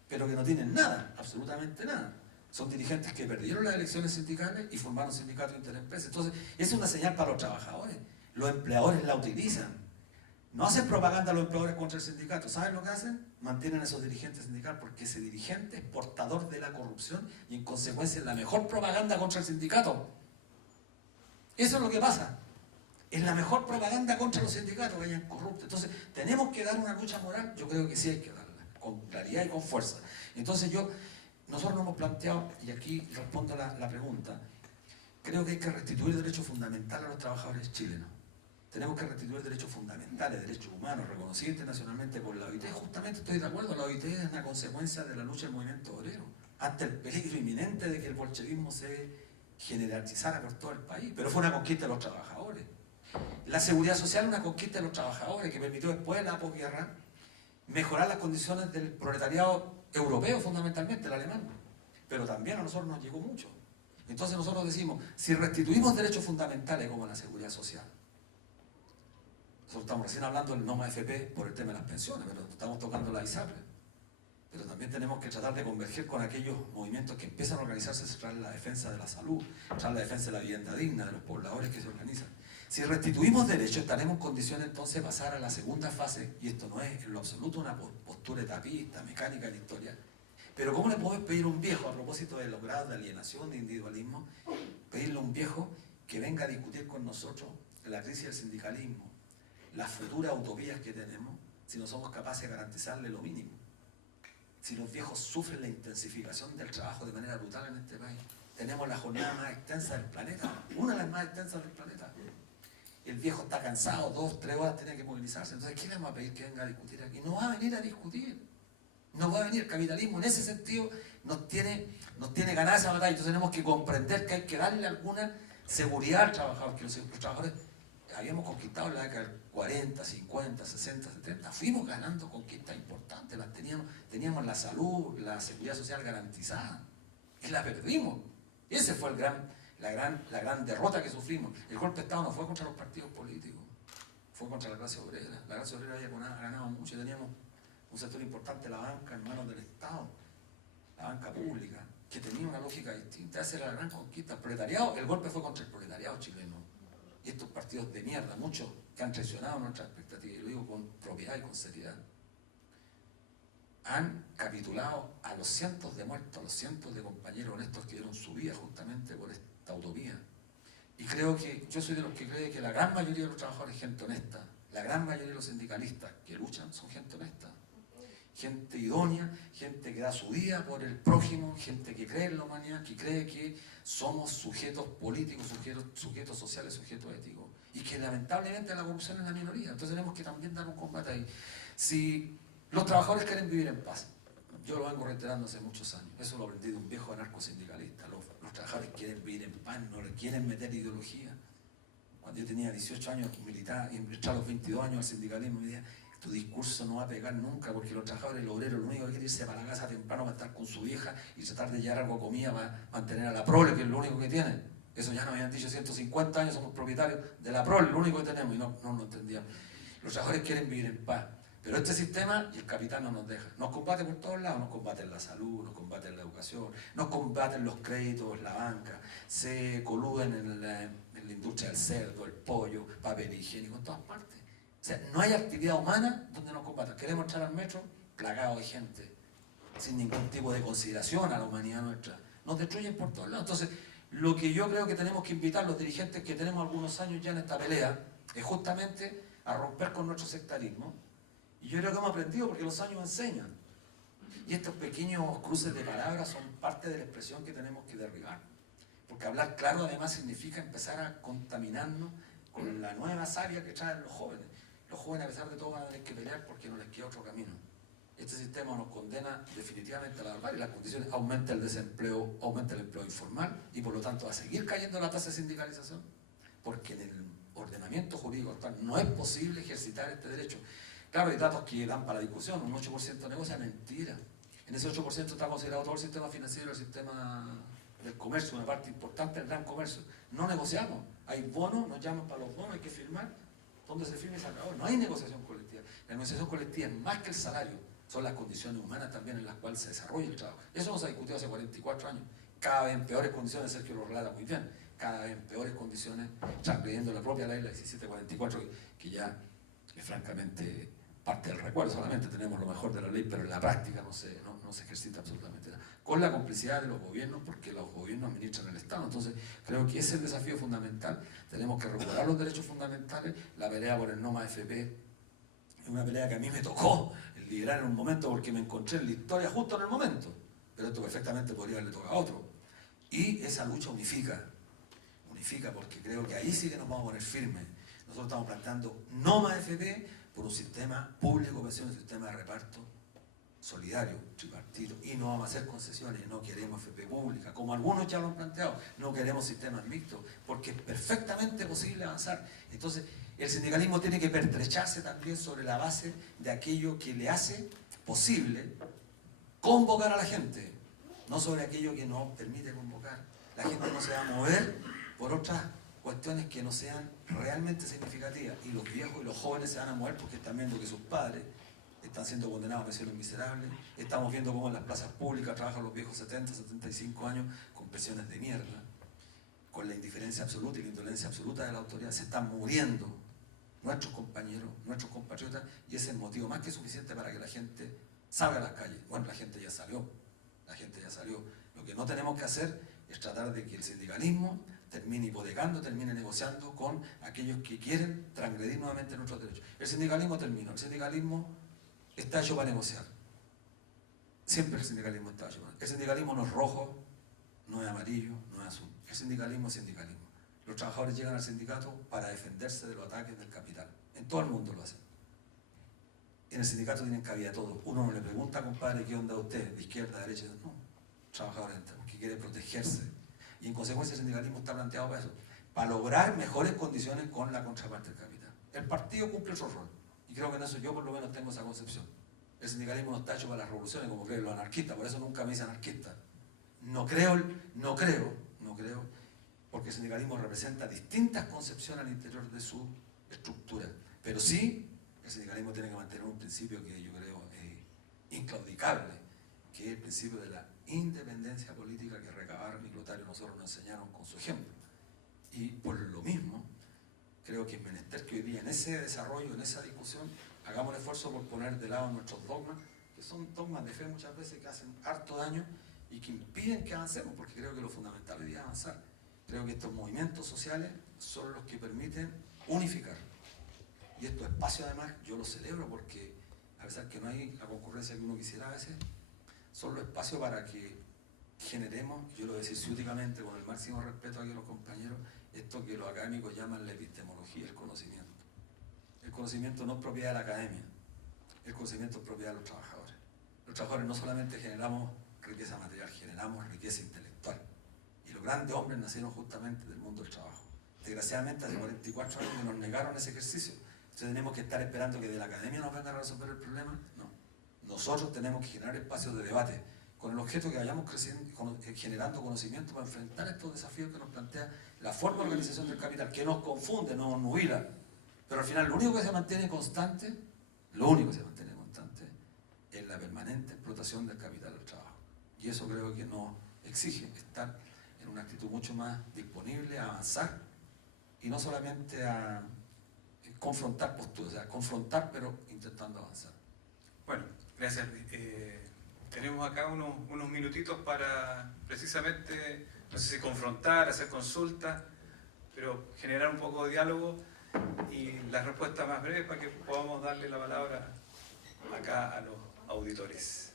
pero que no tienen nada, absolutamente nada. Son dirigentes que perdieron las elecciones sindicales y formaron sindicatos interempresas. Entonces, es una señal para los trabajadores. Los empleadores la utilizan. No hacen propaganda los empleadores contra el sindicato. ¿Saben lo que hacen? Mantienen a esos dirigentes sindicales porque ese dirigente es portador de la corrupción y en consecuencia es la mejor propaganda contra el sindicato. Eso es lo que pasa. Es la mejor propaganda contra los sindicatos que hayan corruptos. Entonces, tenemos que dar una lucha moral. Yo creo que sí hay que darla, con claridad y con fuerza. Entonces nosotros nos hemos planteado, y aquí respondo la pregunta, creo que hay que restituir derechos fundamentales a los trabajadores chilenos. Tenemos que restituir derechos fundamentales, derechos humanos, reconocidos internacionalmente por la OIT. Justamente estoy de acuerdo, la OIT es una consecuencia de la lucha del movimiento obrero, ante el peligro inminente de que el bolchevismo se generalizara por todo el país, pero fue una conquista de los trabajadores. La seguridad social es una conquista de los trabajadores que permitió después de la posguerra mejorar las condiciones del proletariado europeo, fundamentalmente el alemán, pero también a nosotros nos llegó mucho. Entonces nosotros decimos, si restituimos derechos fundamentales como la seguridad social, nosotros estamos recién hablando del NOMA FP por el tema de las pensiones, pero estamos tocando la ISAPRE, pero también tenemos que tratar de converger con aquellos movimientos que empiezan a organizarse tras la defensa de la salud, tras la defensa de la vivienda digna, de los pobladores que se organizan. Si restituimos derechos, estaremos en condiciones entonces de pasar a la segunda fase, y esto no es en lo absoluto una postura etapista, mecánica de la historia, pero ¿cómo le podemos pedir a un viejo, a propósito de los grados de alienación, de individualismo, pedirle a un viejo que venga a discutir con nosotros la crisis del sindicalismo, las futuras utopías que tenemos, si no somos capaces de garantizarle lo mínimo? Si los viejos sufren la intensificación del trabajo de manera brutal en este país, tenemos la jornada más extensa del planeta, una de las más extensas del planeta. El viejo está cansado, 2, 3 horas tiene que movilizarse. Entonces, ¿qué le vamos a pedir que venga a discutir aquí? No va a venir a discutir. No va a venir. El capitalismo en ese sentido nos tiene ganada esa batalla. Entonces tenemos que comprender que hay que darle alguna seguridad al trabajador, que los trabajadores habíamos conquistado en la década del 40, 50, 60, 70, fuimos ganando conquistas importantes, las teníamos la salud, la seguridad social garantizada, y la perdimos. Y esa fue la gran derrota que sufrimos. El golpe de Estado no fue contra los partidos políticos, fue contra la clase obrera. La clase obrera había ganado mucho, teníamos un sector importante, la banca, en manos del Estado, la banca pública, que tenía una lógica distinta. Esa era la gran conquista. El proletariado, el golpe fue contra el proletariado chileno. Y estos partidos de mierda, muchos que han traicionado nuestras expectativas, y lo digo con propiedad y con seriedad, han capitulado a los cientos de muertos, a los cientos de compañeros honestos que dieron su vida justamente por esta utopía. Y creo que, yo soy de los que cree que la gran mayoría de los trabajadores es gente honesta, la gran mayoría de los sindicalistas que luchan son gente honesta, gente idónea, gente que da su vida por el prójimo, gente que cree en la humanidad, que cree que somos sujetos políticos, sujetos sociales, sujetos éticos, y que lamentablemente la corrupción es la minoría. Entonces tenemos que también dar un combate ahí. Si los trabajadores quieren vivir en paz, yo lo vengo reiterando hace muchos años, eso lo aprendí de un viejo anarcosindicalista, los trabajadores quieren vivir en paz, no le quieren meter ideología. Cuando yo tenía 18 años militar y entré a los 22 años al sindicalismo, me decía, tu discurso no va a pegar nunca, porque los trabajadores, los obreros, lo único que quieren es irse para la casa temprano para estar con su vieja y tratar de llevar algo de comida para mantener a la prole, que es lo único que tienen. Eso ya nos habían dicho 150 años, somos propietarios de la prole, lo único que tenemos, y no lo entendíamos. Los trabajadores quieren vivir en paz, pero este sistema y el capital no nos deja. Nos combate por todos lados, nos combate en la salud, nos combate en la educación, nos combaten los créditos, la banca, se coluden en la industria del cerdo, el pollo, papel higiénico, en todas partes. O sea, no hay actividad humana donde nos combatan. Queremos entrar al metro plagado de gente, sin ningún tipo de consideración a la humanidad nuestra. Nos destruyen por todos lados. Entonces, lo que yo creo que tenemos que invitar los dirigentes que tenemos algunos años ya en esta pelea es justamente a romper con nuestro sectarismo. Y yo creo que hemos aprendido porque los años enseñan. Y estos pequeños cruces de palabras son parte de la expresión que tenemos que derribar. Porque hablar claro además significa empezar a contaminarnos con la nueva savia que traen los jóvenes. Los jóvenes a pesar de todo van a tener que pelear porque no les queda otro camino. Este sistema nos condena definitivamente a la barbarie, las condiciones, aumenta el desempleo, aumenta el empleo informal y por lo tanto va a seguir cayendo la tasa de sindicalización porque en el ordenamiento jurídico actual no es posible ejercitar este derecho. Claro, hay datos que dan para discusión, un 8% de negocio es mentira. En ese 8% está considerado todo el sistema financiero, el sistema del comercio, una parte importante del gran comercio. No negociamos, hay bonos, nos llaman para los bonos, hay que firmar, donde se firme y se acabó. No hay negociación colectiva. La negociación colectiva es más que el salario, son las condiciones humanas también en las cuales se desarrolla el trabajo. Eso nos ha discutido hace 44 años. Cada vez en peores condiciones, Sergio lo relata muy bien, cada vez en peores condiciones, transgrediendo la propia ley, la 1744, que ya es francamente parte del recuerdo, solamente tenemos lo mejor de la ley, pero en la práctica no se ejercita absolutamente nada. Con la complicidad de los gobiernos, porque los gobiernos administran el Estado. Entonces, creo que ese es el desafío fundamental. Tenemos que recuperar los derechos fundamentales. La pelea por el no más FP es una pelea que a mí me tocó liderar en un momento porque me encontré en la historia justo en el momento. Pero esto perfectamente podría haberle tocado a otro. Y esa lucha unifica porque creo que ahí sí que nos vamos a poner firmes. Nosotros estamos planteando no más FP por un sistema público, un sistema de reparto solidario, tripartito, y no vamos a hacer concesiones, no queremos FP pública, como algunos ya lo han planteado, no queremos sistemas mixtos, porque es perfectamente posible avanzar. Entonces, el sindicalismo tiene que pertrecharse también sobre la base de aquello que le hace posible convocar a la gente, no sobre aquello que no permite convocar. La gente no se va a mover por otras cuestiones que no sean realmente significativas, y los viejos y los jóvenes se van a mover porque están viendo que sus padres están siendo condenados a pensiones miserables. Estamos viendo cómo en las plazas públicas trabajan los viejos 70, 75 años con pensiones de mierda, con la indiferencia absoluta y la indolencia absoluta de la autoridad. Se están muriendo nuestros compañeros, nuestros compatriotas, y ese es el motivo más que suficiente para que la gente salga a las calles. Bueno, la gente ya salió. Lo que no tenemos que hacer es tratar de que el sindicalismo termine hipotecando, termine negociando con aquellos que quieren transgredir nuevamente nuestros derechos. El sindicalismo está hecho para negociar. Siempre el sindicalismo está hecho para negociar. El sindicalismo no es rojo, no es amarillo, no es azul. El sindicalismo es sindicalismo. Los trabajadores llegan al sindicato para defenderse de los ataques del capital. En todo el mundo lo hacen. En el sindicato tienen cabida todo. Uno no le pregunta, compadre, ¿qué onda usted? ¿De izquierda, de derecha? No. Trabajador que quiere protegerse. Y en consecuencia el sindicalismo está planteado para eso, para lograr mejores condiciones con la contraparte del capital. El partido cumple su rol, y creo que en eso yo por lo menos tengo esa concepción. El sindicalismo no está hecho para las revoluciones, como creen los anarquistas, por eso nunca me hice anarquista. No creo, porque el sindicalismo representa distintas concepciones al interior de su estructura. Pero sí, el sindicalismo tiene que mantener un principio que yo creo inclaudicable, que es el principio de la independencia política que recabaron y Clotario nosotros nos enseñaron con su ejemplo. Y por lo mismo, creo que es menester que hoy día en ese desarrollo, en esa discusión, hagamos el esfuerzo por poner de lado nuestros dogmas, que son dogmas de fe muchas veces que hacen harto daño y que impiden que avancemos, porque creo que lo fundamental hoy día es avanzar. Creo que estos movimientos sociales son los que permiten unificar. Y estos espacios además yo los celebro porque, a pesar que no hay la concurrencia que uno quisiera a veces, son los espacios para que generemos, yo lo voy a decir ciúticamente con el máximo respeto aquí a los compañeros, esto que los académicos llaman la epistemología, el conocimiento. El conocimiento no es propiedad de la academia, el conocimiento es propiedad de los trabajadores. Los trabajadores no solamente generamos riqueza material, generamos riqueza intelectual. Y los grandes hombres nacieron justamente del mundo del trabajo. Desgraciadamente hace 44 años que nos negaron ese ejercicio. Entonces tenemos que estar esperando que de la academia nos venga a resolver el problema. No. Nosotros tenemos que generar espacios de debate con el objeto que vayamos creciendo, generando conocimiento para enfrentar estos desafíos que nos plantea la forma de organización del capital, que nos confunde, nos nubila. Pero al final lo único que se mantiene constante es la permanente explotación del capital del trabajo. Y eso creo que nos exige estar en una actitud mucho más disponible a avanzar y no solamente a confrontar posturas, o sea, confrontar pero intentando avanzar. Bueno, gracias. Tenemos acá unos minutitos para precisamente, no sé si confrontar, hacer consultas, pero generar un poco de diálogo y las respuestas más breves para que podamos darle la palabra acá a los auditores.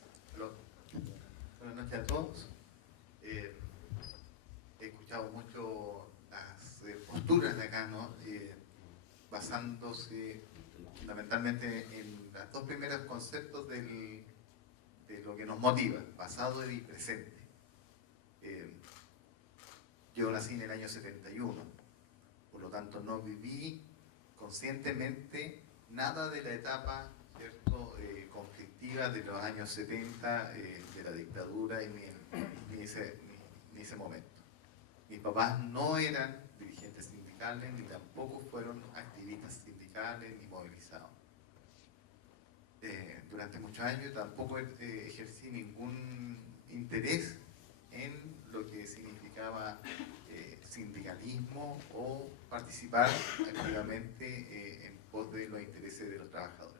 Buenas noches a todos. He escuchado mucho las posturas de acá, ¿no? Basándose fundamentalmente en los dos primeros conceptos de lo que nos motiva, pasado y presente. Yo nací en el año 71, por lo tanto no viví conscientemente nada de la etapa, ¿cierto?, conflictiva de los años 70, de la dictadura y ni ese momento. Mis papás no eran dirigentes sindicales, ni tampoco fueron activistas sindicales, ni movilizados. Durante muchos años tampoco ejercí ningún interés en lo que significaba sindicalismo o participar activamente en pos de los intereses de los trabajadores.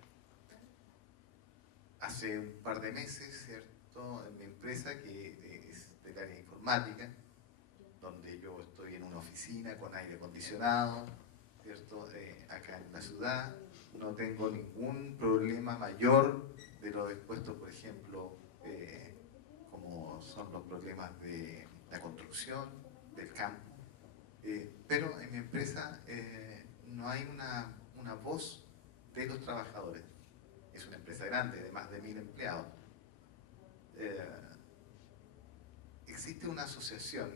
Hace un par de meses, ¿cierto?, en mi empresa, que es del área de informática, donde yo estoy en una oficina con aire acondicionado, ¿cierto?, acá en la ciudad, no tengo ningún problema mayor de los expuestos, por ejemplo, como son los problemas de la construcción, del campo. Pero en mi empresa no hay una voz de los trabajadores. Es una empresa grande, de más de 1000 empleados. Existe una asociación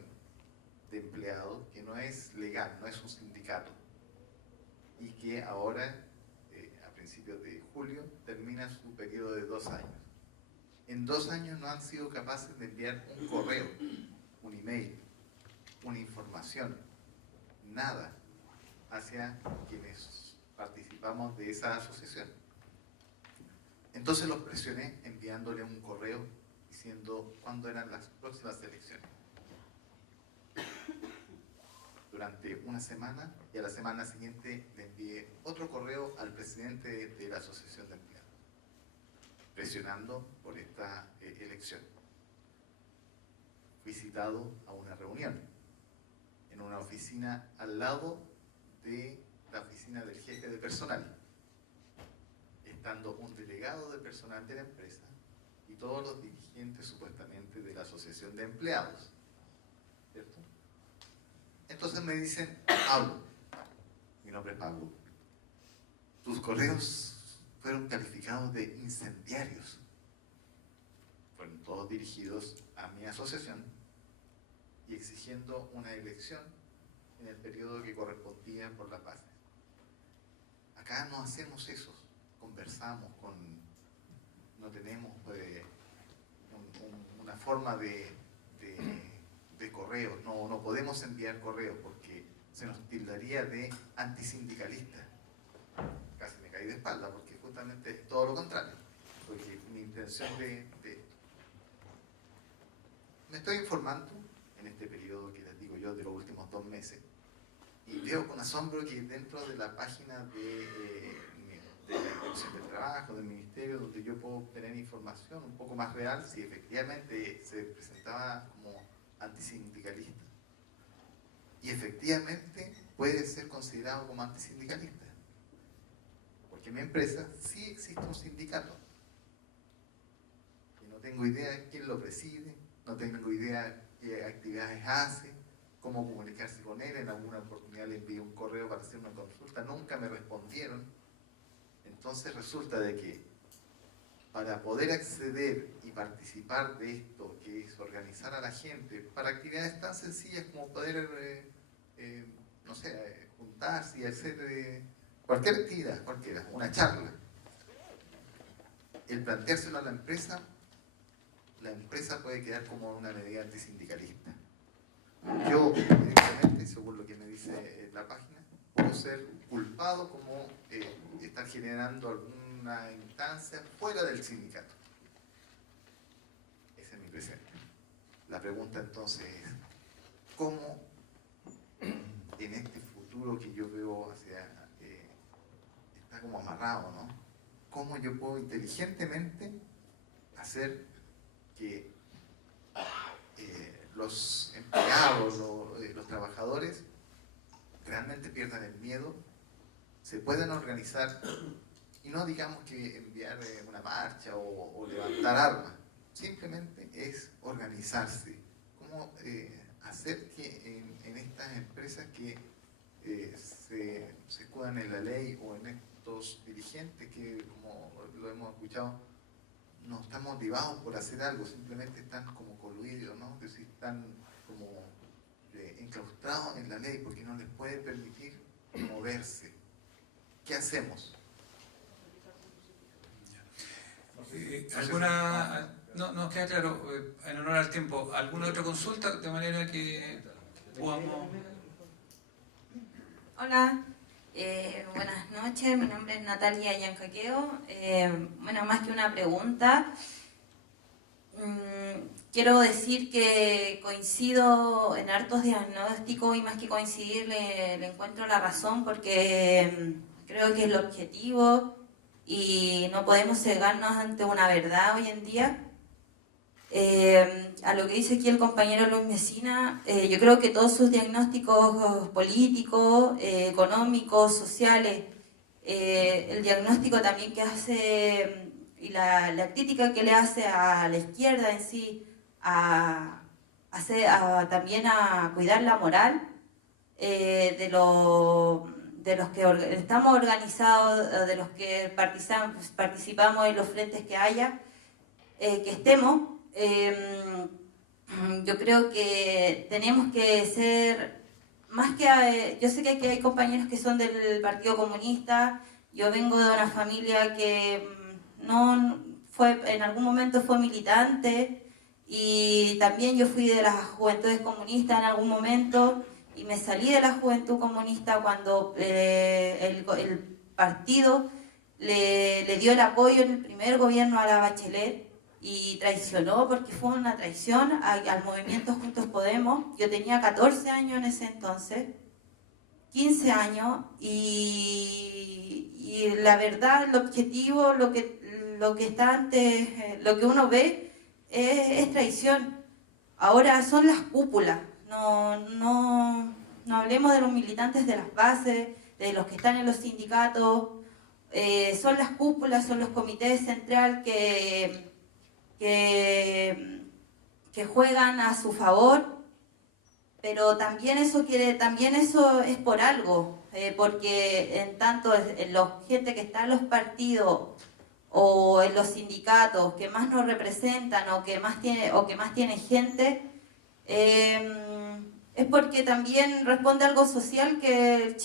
de empleados que no es legal, no es un sindicato, y que ahora, a principios de julio, termina su periodo de 2 años. En 2 años no han sido capaces de enviar un correo, un email, una información, nada hacia quienes participamos de esa asociación. Entonces los presioné enviándole un correo diciendo cuándo eran las próximas elecciones. Durante una semana, y a la semana siguiente le envié otro correo al presidente de la Asociación de Empleados, presionando por esta elección. Fui citado a una reunión en una oficina al lado de la oficina del jefe de personal, estando un delegado de personal de la empresa y todos los dirigentes supuestamente de la Asociación de Empleados, ¿cierto? Entonces me dicen: Pablo, mi nombre es Pablo, tus correos fueron calificados de incendiarios. Fueron todos dirigidos a mi asociación y exigiendo una elección en el periodo que correspondía por las bases. Acá no hacemos eso, conversamos, no tenemos una forma de correo, no podemos enviar correos porque se nos tildaría de antisindicalista. Casi me caí de espalda porque justamente es todo lo contrario, porque mi intención me estoy informando en este periodo que les digo yo de los últimos 2 meses y veo con asombro que dentro de la página de la Inspección de Trabajo, del Ministerio, donde yo puedo obtener información un poco más real, si efectivamente se presentaba como antisindicalista. Y efectivamente puede ser considerado como antisindicalista. Porque en mi empresa sí existe un sindicato. Y no tengo idea de quién lo preside, no tengo idea qué actividades hace, cómo comunicarse con él. En alguna oportunidad le envié un correo para hacer una consulta, nunca me respondieron. Entonces resulta de que para poder acceder y participar de esto, que es organizar a la gente para actividades tan sencillas como poder, no sé, juntarse y hacer cualquier actividad, cualquiera, una charla, el planteárselo a la empresa puede quedar como una medida antisindicalista. Yo, directamente, según lo que me dice la página, puedo ser culpado como estar generando alguna instancia fuera del sindicato. Ese es mi presente. La pregunta entonces es, ¿cómo en este futuro que yo veo está como amarrado, ¿no? ¿Cómo yo puedo inteligentemente hacer que los empleados, los trabajadores realmente pierdan el miedo, se puedan organizar y no digamos que enviar una marcha o levantar armas, simplemente es organizarse? ¿Cómo hacer que en estas empresas que se escudan en la ley o en estos dirigentes que, como lo hemos escuchado, no están motivados por hacer algo, simplemente están como coludidos, ¿no? Es decir, están como enclaustrados en la ley porque no les puede permitir moverse? ¿Qué hacemos? Nos queda claro, en honor al tiempo, ¿alguna otra consulta de manera que podamos...? Hola, buenas noches, mi nombre es Natalia Yancaqueo. Bueno, más que una pregunta, quiero decir que coincido en hartos diagnósticos y más que coincidir le encuentro la razón porque creo que es el objetivo y no podemos cegarnos ante una verdad hoy en día. A lo que dice aquí el compañero Luis Mesina, yo creo que todos sus diagnósticos políticos, económicos, sociales, el diagnóstico también que hace y la crítica que le hace a la izquierda en sí, también a cuidar la moral de los que estamos organizados, de los que participamos en los frentes que haya, que estemos. Yo creo que tenemos que ser más que... yo sé que aquí hay compañeros que son del Partido Comunista. Yo vengo de una familia que en algún momento fue militante y también yo fui de las juventudes comunistas en algún momento y me salí de la juventud comunista cuando el partido le dio el apoyo en el primer gobierno a la Bachelet y traicionó, porque fue una traición al movimiento Juntos Podemos. Yo tenía 14 años en ese entonces, 15 años, y la verdad, el objetivo, lo que está antes, lo que uno ve, es traición. Ahora son las cúpulas, no hablemos de los militantes de las bases, de los que están en los sindicatos, son las cúpulas, son los comités centrales que juegan a su favor, pero también eso es por algo, porque en tanto en la gente que está en los partidos o en los sindicatos que más nos representan o que más tiene gente, es porque también responde a algo social, que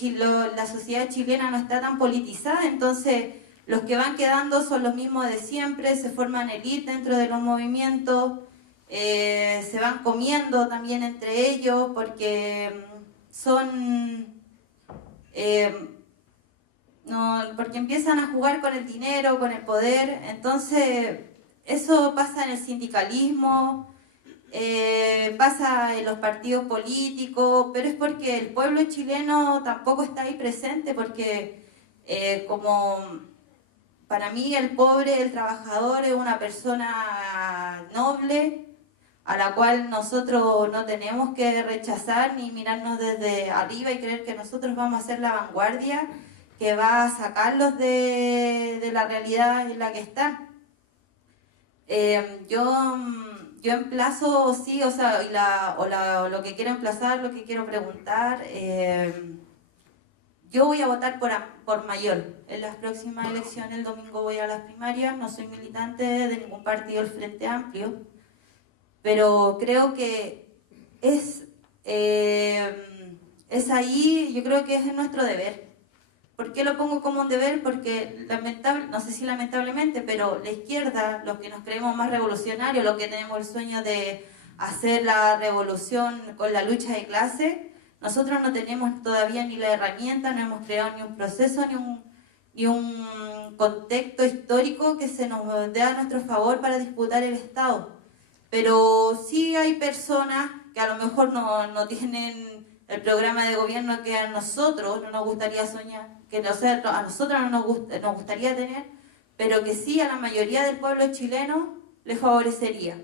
la sociedad chilena no está tan politizada, entonces los que van quedando son los mismos de siempre, se forman élite dentro de los movimientos, se van comiendo también entre ellos porque porque empiezan a jugar con el dinero, con el poder. Entonces eso pasa en el sindicalismo, pasa en los partidos políticos, pero es porque el pueblo chileno tampoco está ahí presente, porque como para mí el pobre, el trabajador es una persona noble, a la cual nosotros no tenemos que rechazar ni mirarnos desde arriba y creer que nosotros vamos a ser la vanguardia que va a sacarlos de la realidad en la que están. Yo emplazo, sí, o sea, lo que quiero emplazar, lo que quiero preguntar, yo voy a votar por Mayor en las próximas elecciones. El domingo voy a las primarias, no soy militante de ningún partido del Frente Amplio, pero creo que es ahí, yo creo que es nuestro deber. ¿Por qué lo pongo como un deber? Porque no sé si lamentablemente, pero la izquierda, los que nos creemos más revolucionarios, los que tenemos el sueño de hacer la revolución con la lucha de clase, nosotros no tenemos todavía ni la herramienta, no hemos creado ni un proceso, ni un contexto histórico que se nos dé a nuestro favor para disputar el Estado. Pero sí hay personas que a lo mejor no tienen el programa de gobierno que a nosotros no nos gustaría soñar, que a nosotros no nos gustaría tener, pero que sí a la mayoría del pueblo chileno le favorecería.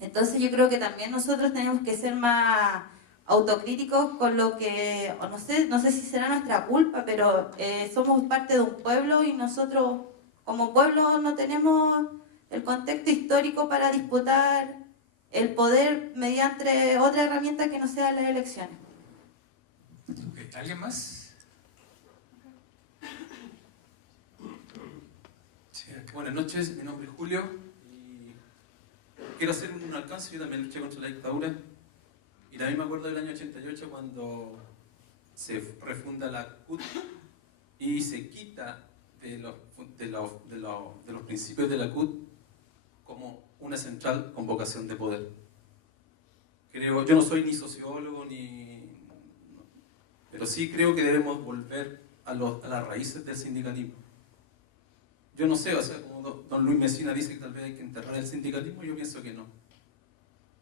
Entonces yo creo que también nosotros tenemos que ser más autocríticos con lo que, o no sé si será nuestra culpa, pero somos parte de un pueblo y nosotros como pueblo no tenemos el contexto histórico para disputar el poder mediante otra herramienta que no sea las elecciones. Okay. ¿Alguien más? Sí, buenas noches, mi nombre es Julio y quiero hacer un alcance. Yo también luché contra la dictadura y también me acuerdo del año 88 cuando se refunda la CUT y se quita de los principios de la CUT como una central con vocación de poder. Yo no soy ni sociólogo pero sí creo que debemos volver a las raíces del sindicalismo. Yo no sé, o sea, como don Luis Mesina dice que tal vez hay que enterrar el sindicalismo, yo pienso que no.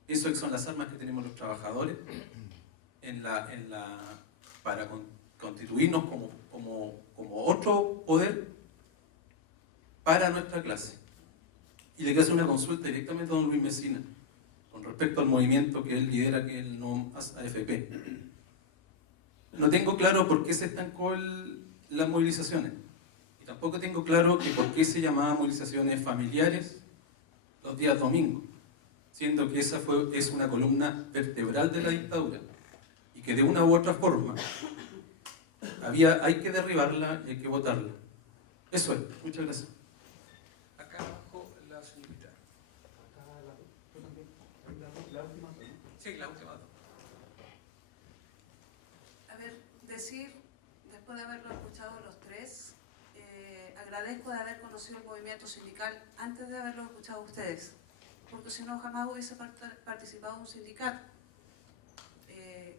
Pienso que son las armas que tenemos los trabajadores para constituirnos como otro poder para nuestra clase. Y le quiero hacer una consulta directamente a don Luis Mesina con respecto al movimiento que él lidera, que es el No AFP. No tengo claro por qué se estancó las movilizaciones. Y tampoco tengo claro por qué se llamaban movilizaciones familiares los días domingos, siendo que esa es una columna vertebral de la dictadura y que de una u otra forma hay que derribarla y hay que votarla. Eso es. Muchas gracias. Acá abajo la señorita. Sí, la última. A ver, decir, después de haberlo escuchado los tres, agradezco de haber conocido el movimiento sindical antes de haberlo escuchado a ustedes, porque si no jamás hubiese participado en un sindicato.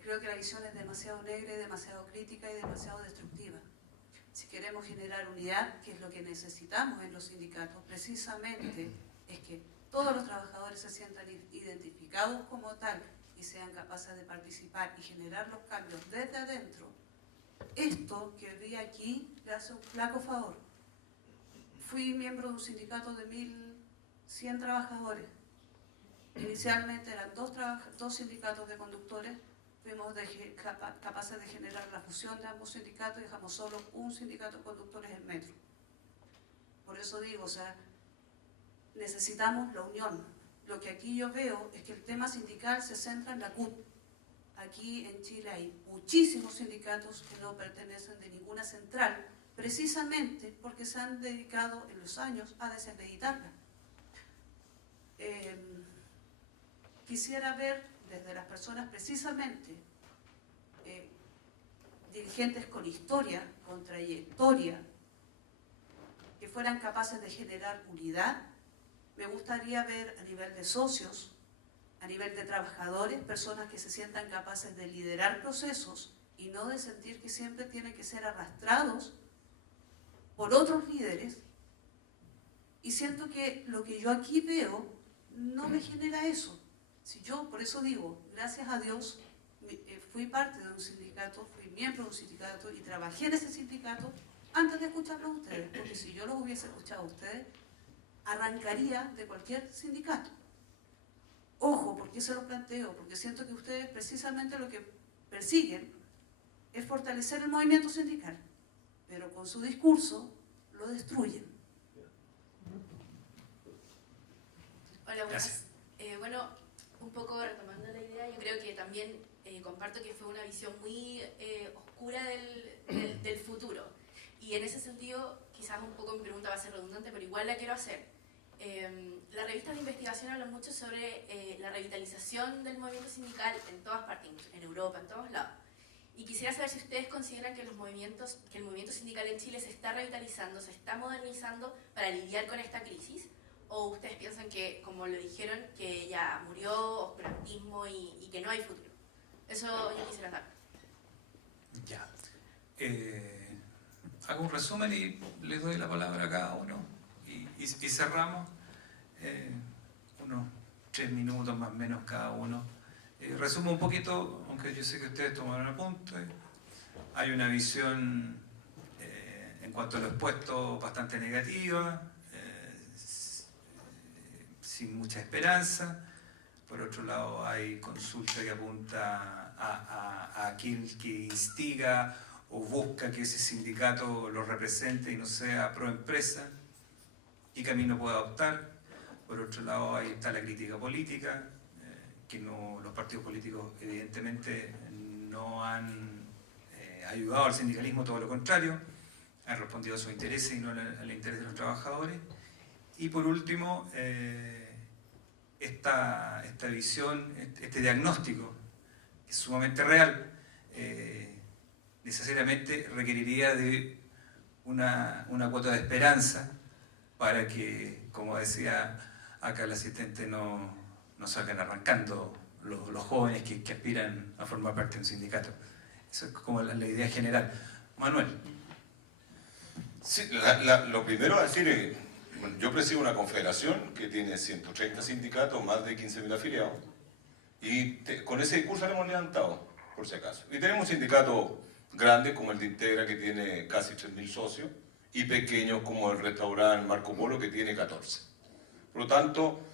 Creo que la visión es demasiado negra y demasiado crítica y demasiado destructiva. Si queremos generar unidad, que es lo que necesitamos en los sindicatos, precisamente es que todos los trabajadores se sientan identificados como tal y sean capaces de participar y generar los cambios desde adentro. Esto que vi aquí le hace un flaco favor. Fui miembro de un sindicato de 1.100 trabajadores. Inicialmente eran dos sindicatos de conductores. Fuimos capaces de generar la fusión de ambos sindicatos y dejamos solo un sindicato de conductores en metro. Por eso digo, o sea, necesitamos la unión. Lo que aquí yo veo es que el tema sindical se centra en la CUT. Aquí en Chile hay muchísimos sindicatos que no pertenecen de ninguna central, precisamente porque se han dedicado en los años a desacreditarla. Quisiera ver desde las personas precisamente dirigentes con historia, con trayectoria, que fueran capaces de generar unidad. Me gustaría ver a nivel de socios, a nivel de trabajadores, personas que se sientan capaces de liderar procesos y no de sentir que siempre tienen que ser arrastrados por otros líderes. Y siento que lo que yo aquí veo no me genera eso. Si yo, por eso digo, gracias a Dios, fui parte de un sindicato, fui miembro de un sindicato y trabajé en ese sindicato antes de escucharlos a ustedes, porque si yo los hubiese escuchado a ustedes, arrancaría de cualquier sindicato. Ojo, ¿por qué se lo planteo? Porque siento que ustedes precisamente lo que persiguen es fortalecer el movimiento sindical, pero con su discurso lo destruyen. Hola, buenas. Bueno, un poco retomando la idea, yo creo que también comparto que fue una visión muy oscura del futuro. Y en ese sentido, quizás un poco mi pregunta va a ser redundante, pero igual la quiero hacer. Las revistas de investigación hablan mucho sobre la revitalización del movimiento sindical en todas partes, en Europa, en todos lados. Y quisiera saber si ustedes consideran que el movimiento sindical en Chile se está revitalizando, se está modernizando para lidiar con esta crisis, o ustedes piensan que, como lo dijeron, que ya murió oscurantismo y que no hay futuro. Eso yo quisiera saber. Ya. Hago un resumen y les doy la palabra a cada uno y cerramos unos 3 minutos más o menos cada uno. Resumo un poquito, aunque yo sé que ustedes tomaron apunte. Hay una visión en cuanto a lo expuesto bastante negativa, sin mucha esperanza. Por otro lado, hay consulta que apunta a aquel que instiga o busca que ese sindicato lo represente y no sea pro empresa, y camino puede adoptar. Por otro lado, ahí está la crítica política, que los partidos políticos evidentemente no han ayudado al sindicalismo, todo lo contrario, han respondido a sus intereses y no al interés de los trabajadores. Y por último, esta visión, este diagnóstico, que es sumamente real, necesariamente requeriría de una cuota de esperanza para que, como decía acá el asistente, no salgan arrancando los jóvenes que aspiran a formar parte de un sindicato. Eso es como la idea general. Manuel. Sí, lo primero a decir es, bueno, yo presido una confederación que tiene 130 sindicatos, más de 15.000 afiliados, y con ese discurso lo hemos levantado, por si acaso. Y tenemos sindicatos grandes como el de Integra, que tiene casi 3.000 socios, y pequeños como el restaurante Marco Polo, que tiene 14. Por lo tanto,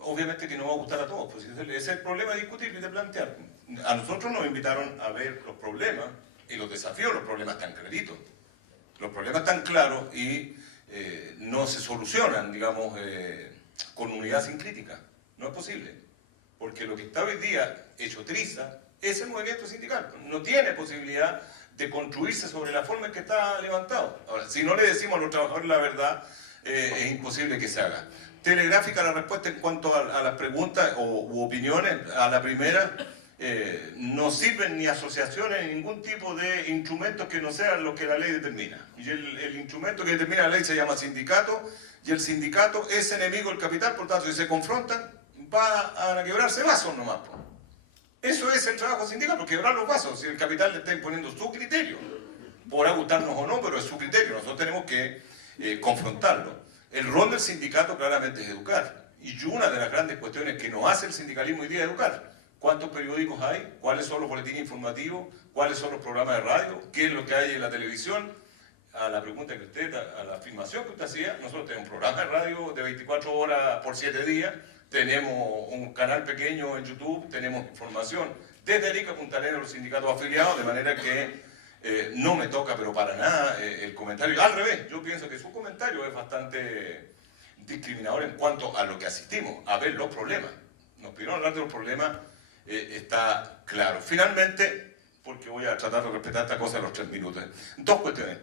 obviamente que no va a gustar a todos, pues ese es el problema de discutir y de plantear. A nosotros nos invitaron a ver los problemas y los desafíos. Los problemas están claritos, los problemas están claros y no se solucionan, digamos, con unidad sin crítica. No es posible, porque lo que está hoy día hecho triza es el movimiento sindical. No tiene posibilidad de construirse sobre la forma en que está levantado. Ahora, si no le decimos a los trabajadores la verdad, es imposible que se haga. Telegráfica la respuesta en cuanto a las preguntas u opiniones. A la primera, no sirven ni asociaciones ni ningún tipo de instrumentos que no sean lo que la ley determina. Y el instrumento que determina la ley se llama sindicato, y el sindicato es enemigo del capital. Por tanto, si se confrontan, va a quebrarse vasos nomás. Eso es el trabajo sindical, quebrar los vasos. Si el capital le está imponiendo su criterio, podrá gustarnos o no, pero es su criterio. Nosotros tenemos que confrontarlo. El rol del sindicato claramente es educar. Y una de las grandes cuestiones que nos hace el sindicalismo hoy día es educar. ¿Cuántos periódicos hay? ¿Cuáles son los boletines informativos? ¿Cuáles son los programas de radio? ¿Qué es lo que hay en la televisión? A la pregunta que usted, a la afirmación que usted hacía, nosotros tenemos un programa de radio de 24 horas por 7 días, tenemos un canal pequeño en YouTube, tenemos información desde Arica a Punta Arenas, los sindicatos afiliados, de manera que no me toca, pero para nada, el comentario. Al revés, yo pienso que su comentario es bastante discriminador en cuanto a lo que asistimos, a ver los problemas. Nos pidieron hablar de los problemas, está claro. Finalmente, porque voy a tratar de respetar esta cosa de los 3 minutos, dos cuestiones.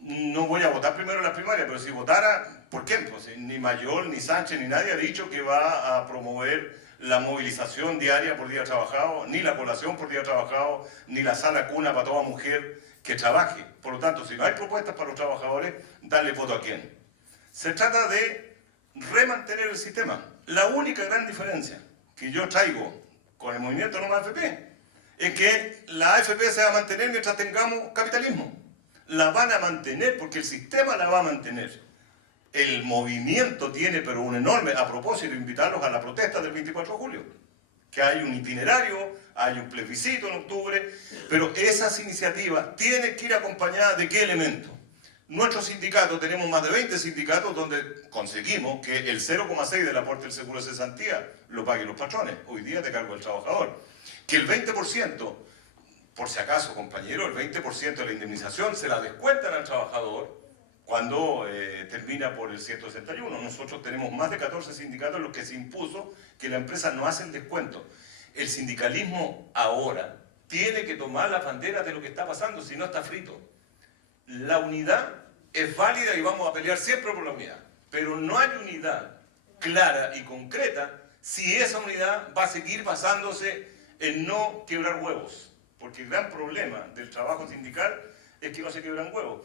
No voy a votar primero en las primarias, pero si votara, ¿por qué? Pues, ni Mayol, ni Sánchez, ni nadie ha dicho que va a promover la movilización diaria por día trabajado, ni la población por día trabajado, ni la sala cuna para toda mujer que trabaje. Por lo tanto, si no hay propuestas para los trabajadores, darle voto a quién. Se trata de remantener el sistema. La única gran diferencia que yo traigo con el movimiento No Más AFP es que la AFP se va a mantener mientras tengamos capitalismo. La van a mantener porque el sistema la va a mantener. El movimiento tiene, pero un enorme, a propósito, invitarlos a la protesta del 24 de julio, que hay un itinerario, hay un plebiscito en octubre, pero esas iniciativas tienen que ir acompañadas de qué elemento. Nuestro sindicato, tenemos más de 20 sindicatos donde conseguimos que el 0,6 del aporte del seguro de cesantía lo paguen los patrones, hoy día de cargo del trabajador. Que el 20%, por si acaso compañero, el 20% de la indemnización se la descuentan al trabajador cuando termina por el 161. Nosotros tenemos más de 14 sindicatos en los que se impuso que la empresa no hace el descuento. El sindicalismo ahora tiene que tomar las banderas de lo que está pasando, si no está frito. La unidad es válida y vamos a pelear siempre por la unidad, pero no hay unidad clara y concreta si esa unidad va a seguir basándose en no quebrar huevos, porque el gran problema del trabajo sindical es que no se quebran huevos.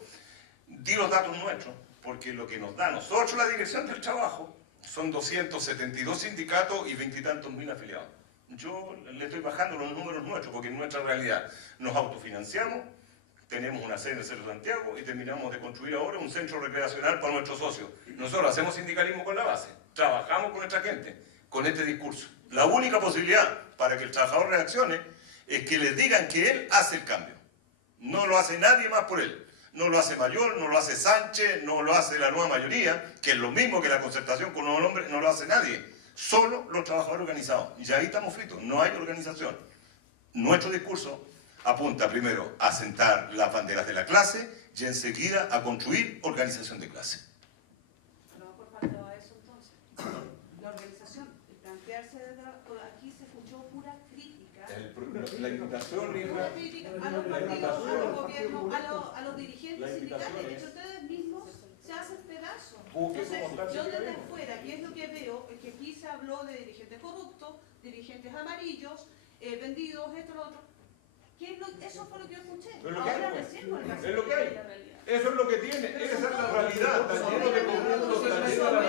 Di los datos nuestros, porque lo que nos da a nosotros la dirección del trabajo son 272 sindicatos y 20 y tantos mil afiliados. Yo le estoy bajando los números nuestros, porque en nuestra realidad nos autofinanciamos, tenemos una sede en el Cerro de Santiago y terminamos de construir ahora un centro recreacional para nuestros socios. Nosotros hacemos sindicalismo con la base, trabajamos con nuestra gente, con este discurso. La única posibilidad para que el trabajador reaccione es que le digan que él hace el cambio. No lo hace nadie más por él. No lo hace Mayor, no lo hace Sánchez, no lo hace la nueva mayoría, que es lo mismo que la concertación con nuevo nombre, no lo hace nadie. Solo los trabajadores organizados. Y ahí estamos fritos, no hay organización. Nuestro discurso apunta primero a sentar las banderas de la clase y enseguida a construir organización de clase. No por falta a eso entonces. La organización, plantearse aquí se escuchó pura crítica. La invitación, Pura crítica a los partidos, a los gobiernos, a los dirigentes sindicales. De hecho, ustedes mismos se hacen pedazos. Entonces, yo desde afuera, ¿qué es lo que veo? Es que aquí se habló de dirigentes corruptos, dirigentes amarillos, vendidos, esto, lo otro. Eso fue lo que yo escuché. Ahora recién con la realidad. Eso es lo que tiene, esa es la realidad. Está lleno de corruptos, está lleno de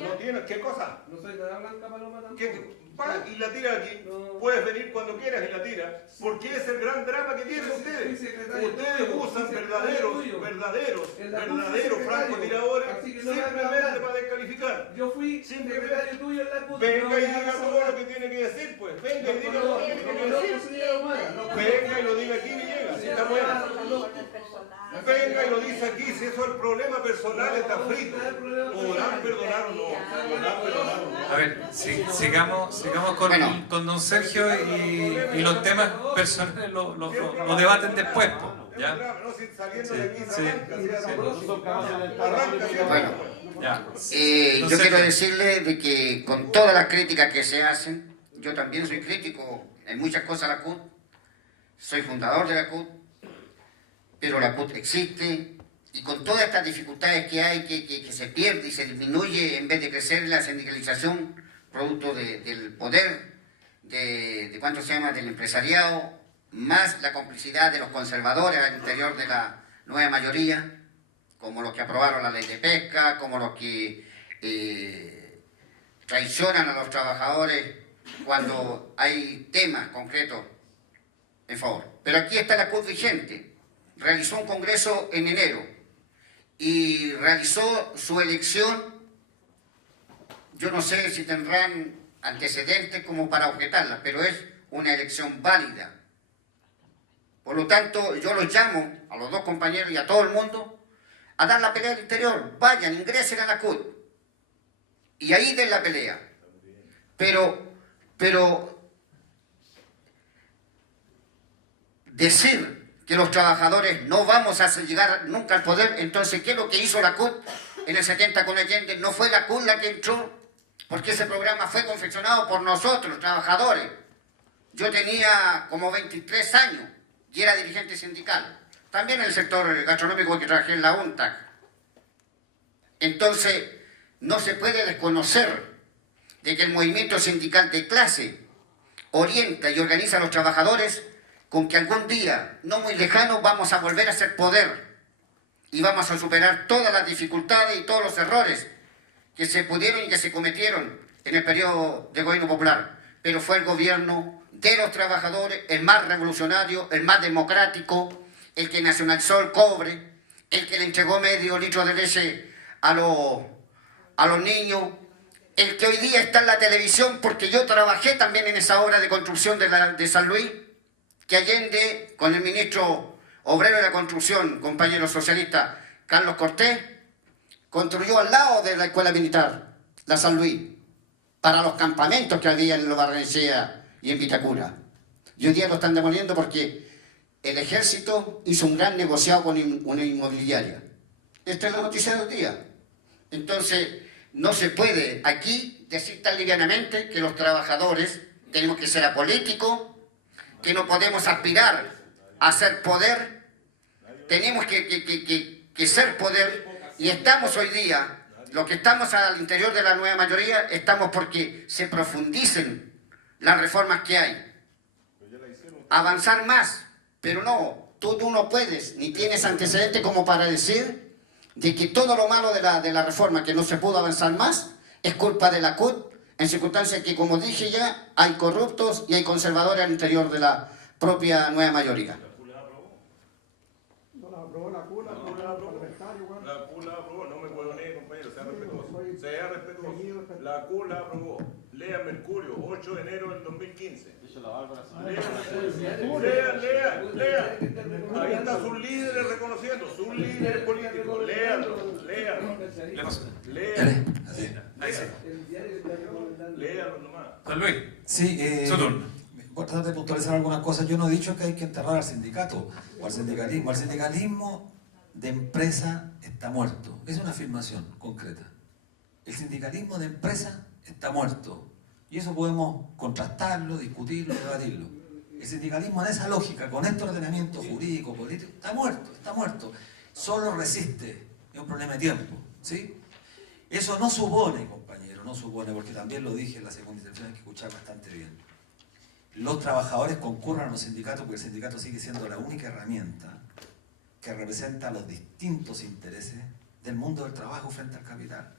no tienes, ¿qué cosa? No soy nada blanca paloma tampoco. Va y la tira aquí. Puedes venir cuando quieras y la tira. Porque es el gran drama que tienen ustedes. Ustedes usan verdaderos francotiradores simplemente para descalificar. Yo fui secretario tuyo en la CUT. Venga y diga todo lo que tiene que decir, pues. Venga y diga todo lo que tiene que decir. Venga y lo diga aquí, Villegas, si está bueno. Venga y lo dice aquí, si eso es el problema personal, está frito. Podrán perdonar o no. A ver, sigamos con don Sergio y los temas personales los debaten después, ¿ya? Bueno, yo quiero decirle de que con todas las críticas que se hacen, yo también soy crítico en muchas cosas de la CUT, soy fundador de la CUT, pero la CUT existe, y con todas estas dificultades que hay, que se pierde y se disminuye en vez de crecer la sindicalización, producto del poder, ¿cuánto se llama?, del empresariado, más la complicidad de los conservadores al interior de la nueva mayoría, como los que aprobaron la ley de pesca, como los que traicionan a los trabajadores cuando hay temas concretos en favor. Pero aquí está la CUT vigente. Realizó un congreso en enero y realizó su elección. Yo no sé si tendrán antecedentes como para objetarla, pero es una elección válida. Por lo tanto, yo los llamo a los dos compañeros y a todo el mundo a dar la pelea al interior. Vayan, ingresen a la CUT y ahí den la pelea. Pero decir que los trabajadores no vamos a llegar nunca al poder, entonces, ¿qué es lo que hizo la CUT en el 70 con Allende? No fue la CUT la que entró, porque ese programa fue confeccionado por nosotros, trabajadores. Yo tenía como 23 años y era dirigente sindical. También en el sector gastronómico que trabajé en la UNTAC. Entonces, no se puede desconocer de que el movimiento sindical de clase orienta y organiza a los trabajadores con que algún día, no muy lejano, vamos a volver a ser poder y vamos a superar todas las dificultades y todos los errores que se pudieron y que se cometieron en el periodo de gobierno popular. Pero fue el gobierno de los trabajadores el más revolucionario, el más democrático, el que nacionalizó el cobre, el que le entregó medio litro de leche a los niños, el que hoy día está en la televisión, porque yo trabajé también en esa obra de construcción de San Luis, que Allende, con el ministro obrero de la construcción, compañero socialista Carlos Cortés, construyó al lado de la escuela militar, la San Luis, para los campamentos que había en Barrenechea y en Vitacura. Y hoy día lo están demoliendo porque el ejército hizo un gran negociado con una inmobiliaria. Esta es la noticia del día. Entonces, no se puede aquí decir tan livianamente que los trabajadores tenemos que ser apolíticos, que no podemos aspirar a ser poder, tenemos que ser poder, y estamos hoy día, los que estamos al interior de la nueva mayoría, estamos porque se profundicen las reformas que hay. Avanzar más, pero no, tú no puedes, ni tienes antecedentes como para decir de que todo lo malo de la reforma, que no se pudo avanzar más, es culpa de la CUT, en circunstancias que, como dije ya, hay corruptos y hay conservadores al interior de la propia nueva mayoría. No la aprobó la CUT, la parlamentario. La CUT la aprobó, no me puedo leer, compañero, sea respetuoso. Sea respetuoso. La CUT la aprobó. Lea Mercurio, 8 de enero del 2015. Lea. Ahí están sus líderes reconociendo, sus líderes políticos. Léanlo. Léanlo nomás. Don Luis. Sí, su turno. Voy a tratar de puntualizar algunas cosas. Yo no he dicho que hay que enterrar al sindicato o al sindicalismo. El sindicalismo de empresa está muerto. Es una afirmación concreta. El sindicalismo de empresa está muerto. Y eso podemos contrastarlo, discutirlo, debatirlo. El sindicalismo en esa lógica, con este ordenamiento jurídico, político, está muerto. Solo resiste. Es un problema de tiempo, ¿sí? Eso no supone, compañero, porque también lo dije en la segunda intervención, hay que escuchar bastante bien. Los trabajadores concurran a los sindicatos porque el sindicato sigue siendo la única herramienta que representa los distintos intereses del mundo del trabajo frente al capital.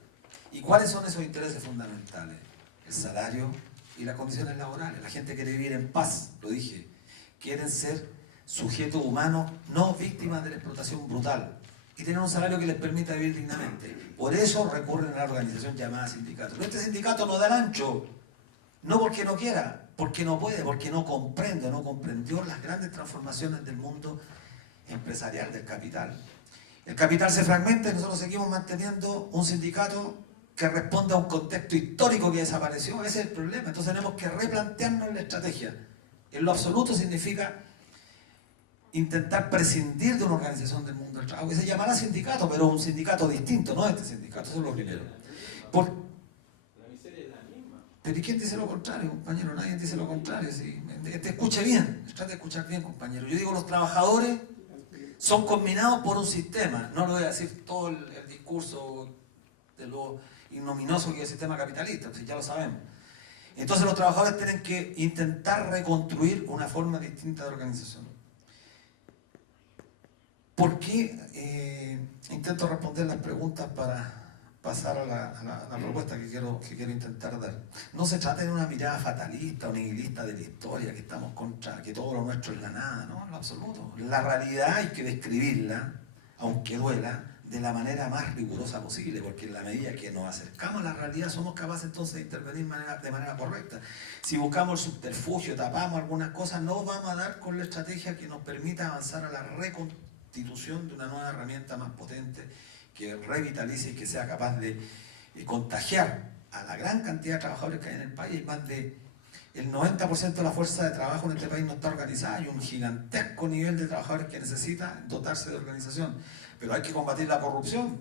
¿Y cuáles son esos intereses fundamentales? El salario y las condiciones laborales. La gente quiere vivir en paz, lo dije. Quieren ser sujetos humanos, no víctimas de la explotación brutal. Y tener un salario que les permita vivir dignamente. Por eso recurren a la organización llamada sindicato. Pero este sindicato no da el ancho. No porque no quiera, porque no puede, porque no comprende, no comprendió las grandes transformaciones del mundo empresarial del capital. El capital se fragmenta y nosotros seguimos manteniendo un sindicato que responde a un contexto histórico que desapareció. Ese es el problema. Entonces tenemos que replantearnos la estrategia. En lo absoluto significa intentar prescindir de una organización del mundo del trabajo que se llamará sindicato, pero un sindicato distinto, no este sindicato, eso es lo primero. La miseria es la misma. Pero ¿y quién dice lo contrario, compañero? Nadie dice lo contrario. ¿Sí? Te escuche bien, trate de escuchar bien, compañero. Yo digo, los trabajadores son combinados por un sistema. No lo voy a decir todo el discurso de lo ignominioso que es el sistema capitalista, pues ya lo sabemos. Entonces los trabajadores tienen que intentar reconstruir una forma distinta de organización. ¿Por qué intento responder las preguntas para pasar a la propuesta que quiero intentar dar? No se trata de una mirada fatalista o nihilista de la historia, que estamos contra, que todo lo nuestro es la nada, no, en lo absoluto. La realidad hay que describirla, aunque duela, de la manera más rigurosa posible, porque en la medida que nos acercamos a la realidad somos capaces entonces de intervenir de manera correcta. Si buscamos el subterfugio, tapamos algunas cosas, no vamos a dar con la estrategia que nos permita avanzar a la reconstitución de una nueva herramienta más potente, que revitalice y que sea capaz de contagiar a la gran cantidad de trabajadores que hay en el país. Más de el 90% de la fuerza de trabajo en este país no está organizada, hay un gigantesco nivel de trabajadores que necesita dotarse de organización. Pero hay que combatir la corrupción.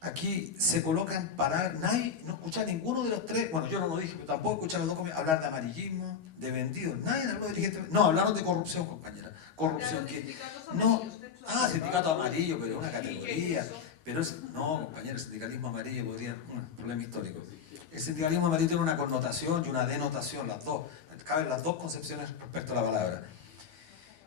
Aquí se colocan para... Nadie, no escucha a ninguno de los tres, bueno, yo no lo dije, pero tampoco escuché a los dos hablar de amarillismo, de vendidos. Nadie habló de dirigentes. No, hablaron de corrupción, compañera. Corrupción que... No, sindicato amarillo, pero es una categoría. Pero no, compañero, el sindicalismo amarillo podría... problema histórico. El sindicalismo amarillo tiene una connotación y una denotación, las dos. Caben las dos concepciones respecto a la palabra.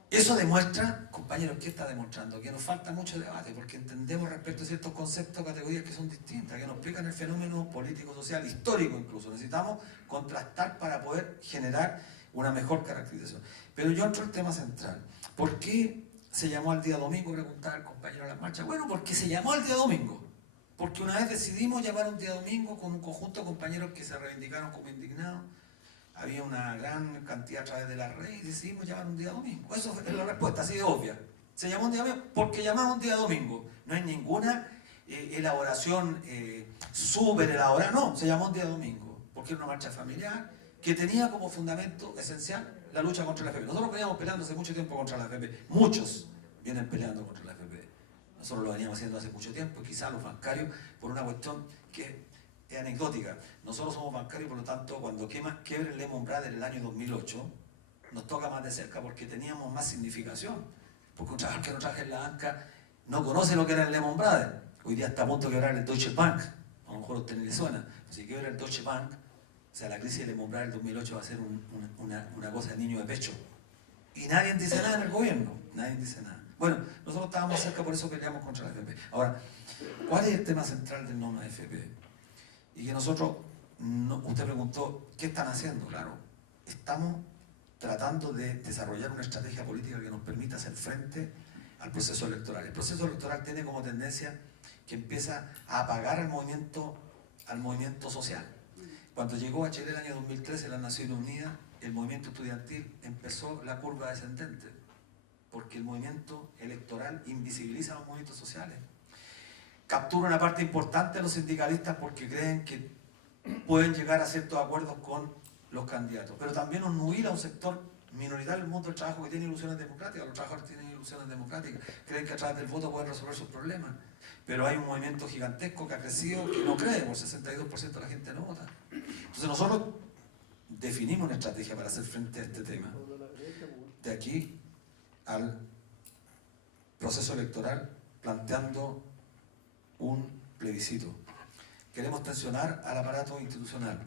Eso demuestra, compañeros, ¿qué está demostrando? Que nos falta mucho debate, porque entendemos respecto a ciertos conceptos, categorías que son distintas, que nos explican el fenómeno político, social, histórico incluso. Necesitamos contrastar para poder generar una mejor caracterización. Pero yo entro al tema central. ¿Por qué se llamó al día domingo? Preguntaba el compañero de la marcha. Bueno, porque se llamó al día domingo. Porque una vez decidimos llamar un día domingo con un conjunto de compañeros que se reivindicaron como indignados. Había una gran cantidad a través de la red y decidimos llamar un día domingo. Eso es la respuesta, así de obvia. Se llamó un día domingo porque llamamos un día domingo. No hay ninguna elaboración súper elaborada, no, se llamó un día domingo. Porque era una marcha familiar que tenía como fundamento esencial la lucha contra la AFP. Nosotros veníamos peleando hace mucho tiempo contra la AFP. Muchos vienen peleando contra la AFP. Nosotros lo veníamos haciendo hace mucho tiempo, quizás los bancarios, por una cuestión que es anecdótica. Nosotros somos bancarios, por lo tanto, cuando quiebre el Lehman Brothers en el año 2008, nos toca más de cerca porque teníamos más significación. Porque un trabajador que no trabaja en la banca no conoce lo que era el Lehman Brothers. Hoy día está a punto de quebrar el Deutsche Bank. A lo mejor a usted ni le suena. Si quiebra el Deutsche Bank, o sea, la crisis de Lehman Brothers del 2008 va a ser una cosa de niño de pecho. Y nadie dice nada en el gobierno. Nadie dice nada. Bueno, nosotros estábamos cerca, por eso peleamos contra la AFP. Ahora, ¿cuál es el tema central del no AFP? Y que nosotros, usted preguntó, ¿qué están haciendo? Claro, estamos tratando de desarrollar una estrategia política que nos permita hacer frente al proceso electoral. El proceso electoral tiene como tendencia que empieza a apagar al movimiento social. Cuando llegó a Chile el año 2013 la Naciones Unidas, el movimiento estudiantil empezó la curva descendente, porque el movimiento electoral invisibiliza los movimientos sociales. Captura una parte importante de los sindicalistas porque creen que pueden llegar a ciertos acuerdos con los candidatos, pero también nos nubila un sector minoritario del mundo del trabajo que tiene ilusiones democráticas. Los trabajadores tienen ilusiones democráticas, creen que a través del voto pueden resolver sus problemas, pero hay un movimiento gigantesco que ha crecido que no cree, por 62% de la gente no vota. Entonces nosotros definimos una estrategia para hacer frente a este tema, de aquí al proceso electoral, planteando un plebiscito. Queremos tensionar al aparato institucional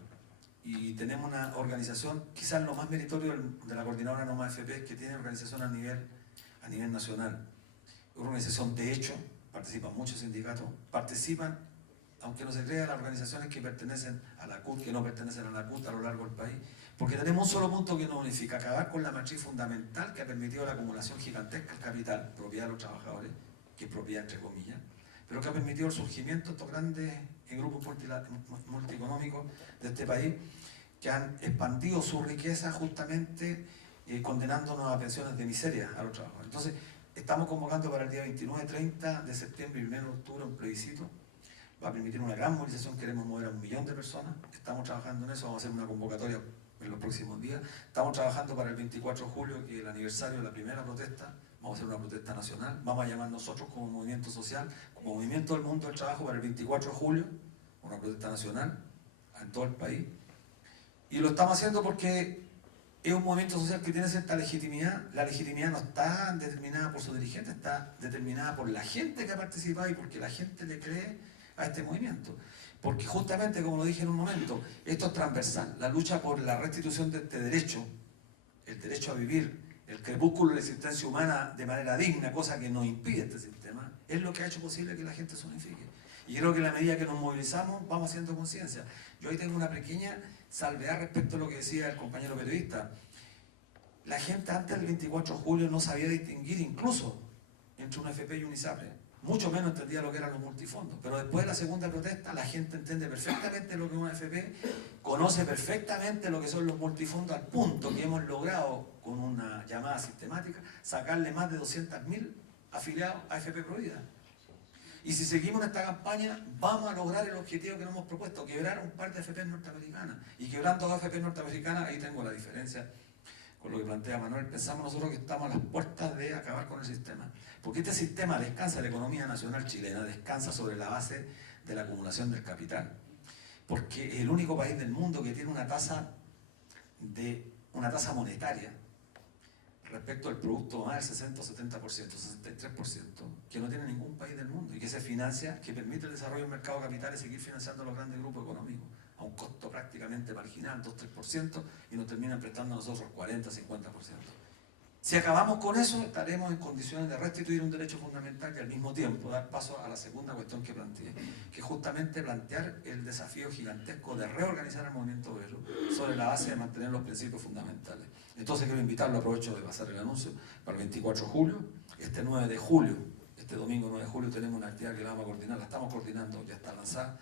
y tenemos una organización, quizás lo más meritorio de la coordinadora No Más AFP, que tiene organización a nivel nacional. Una organización de hecho, participan muchos sindicatos, participan, aunque no se crea, las organizaciones que pertenecen a la CUT, que no pertenecen a la CUT a lo largo del país, porque tenemos un solo punto que nos unifica: acabar con la matriz fundamental que ha permitido la acumulación gigantesca del capital, propiedad de los trabajadores, que es propiedad entre comillas, pero que ha permitido el surgimiento de estos grandes grupos multieconómicos de este país, que han expandido su riqueza justamente condenándonos a pensiones de miseria a los trabajadores. Entonces, estamos convocando para el día 29, 30 de septiembre y 1 de octubre un plebiscito. Va a permitir una gran movilización, queremos mover a 1 millón de personas, estamos trabajando en eso, vamos a hacer una convocatoria en los próximos días. Estamos trabajando para el 24 de julio, que es el aniversario de la primera protesta, vamos a hacer una protesta nacional, vamos a llamar nosotros como movimiento social, como movimiento del mundo del trabajo para el 24 de julio, una protesta nacional en todo el país. Y lo estamos haciendo porque es un movimiento social que tiene cierta legitimidad. La legitimidad no está determinada por sus dirigentes, está determinada por la gente que ha participado y porque la gente le cree a este movimiento. Porque justamente, como lo dije en un momento, esto es transversal. La lucha por la restitución de este derecho, el derecho a vivir, el crepúsculo de la existencia humana de manera digna, cosa que nos impide este sistema, es lo que ha hecho posible que la gente se unifique. Y creo que en la medida que nos movilizamos, vamos haciendo conciencia. Yo ahí tengo una pequeña salvedad respecto a lo que decía el compañero periodista. La gente antes del 24 de julio no sabía distinguir incluso entre un AFP y un ISAPRE. Mucho menos entendía lo que eran los multifondos. Pero después de la segunda protesta, la gente entiende perfectamente lo que es un AFP, conoce perfectamente lo que son los multifondos, al punto que hemos logrado, con una llamada sistemática, sacarle más de 200.000 afiliados a AFP Provida. Y si seguimos en esta campaña, vamos a lograr el objetivo que nos hemos propuesto: quebrar un par de AFP norteamericanas. Y quebrando dos AFP norteamericanas, ahí tengo la diferencia con lo que plantea Manuel. Pensamos nosotros que estamos a las puertas de acabar con el sistema. Porque este sistema descansa, la economía nacional chilena descansa sobre la base de la acumulación del capital. Porque es el único país del mundo que tiene una tasa monetaria respecto al producto más del 60 o 70%, 63%, que no tiene ningún país del mundo y que se financia, que permite el desarrollo del mercado de capitales y seguir financiando a los grandes grupos económicos a un costo prácticamente marginal, 2-3%, y nos terminan prestando a nosotros 40-50%. Si acabamos con eso, estaremos en condiciones de restituir un derecho fundamental y al mismo tiempo dar paso a la segunda cuestión que planteé, que es justamente plantear el desafío gigantesco de reorganizar el movimiento obrero sobre la base de mantener los principios fundamentales. Entonces quiero invitarlo, aprovecho de pasar el anuncio, para el 24 de julio, este 9 de julio, este domingo 9 de julio tenemos una actividad que la vamos a coordinar, la estamos coordinando, ya está lanzada,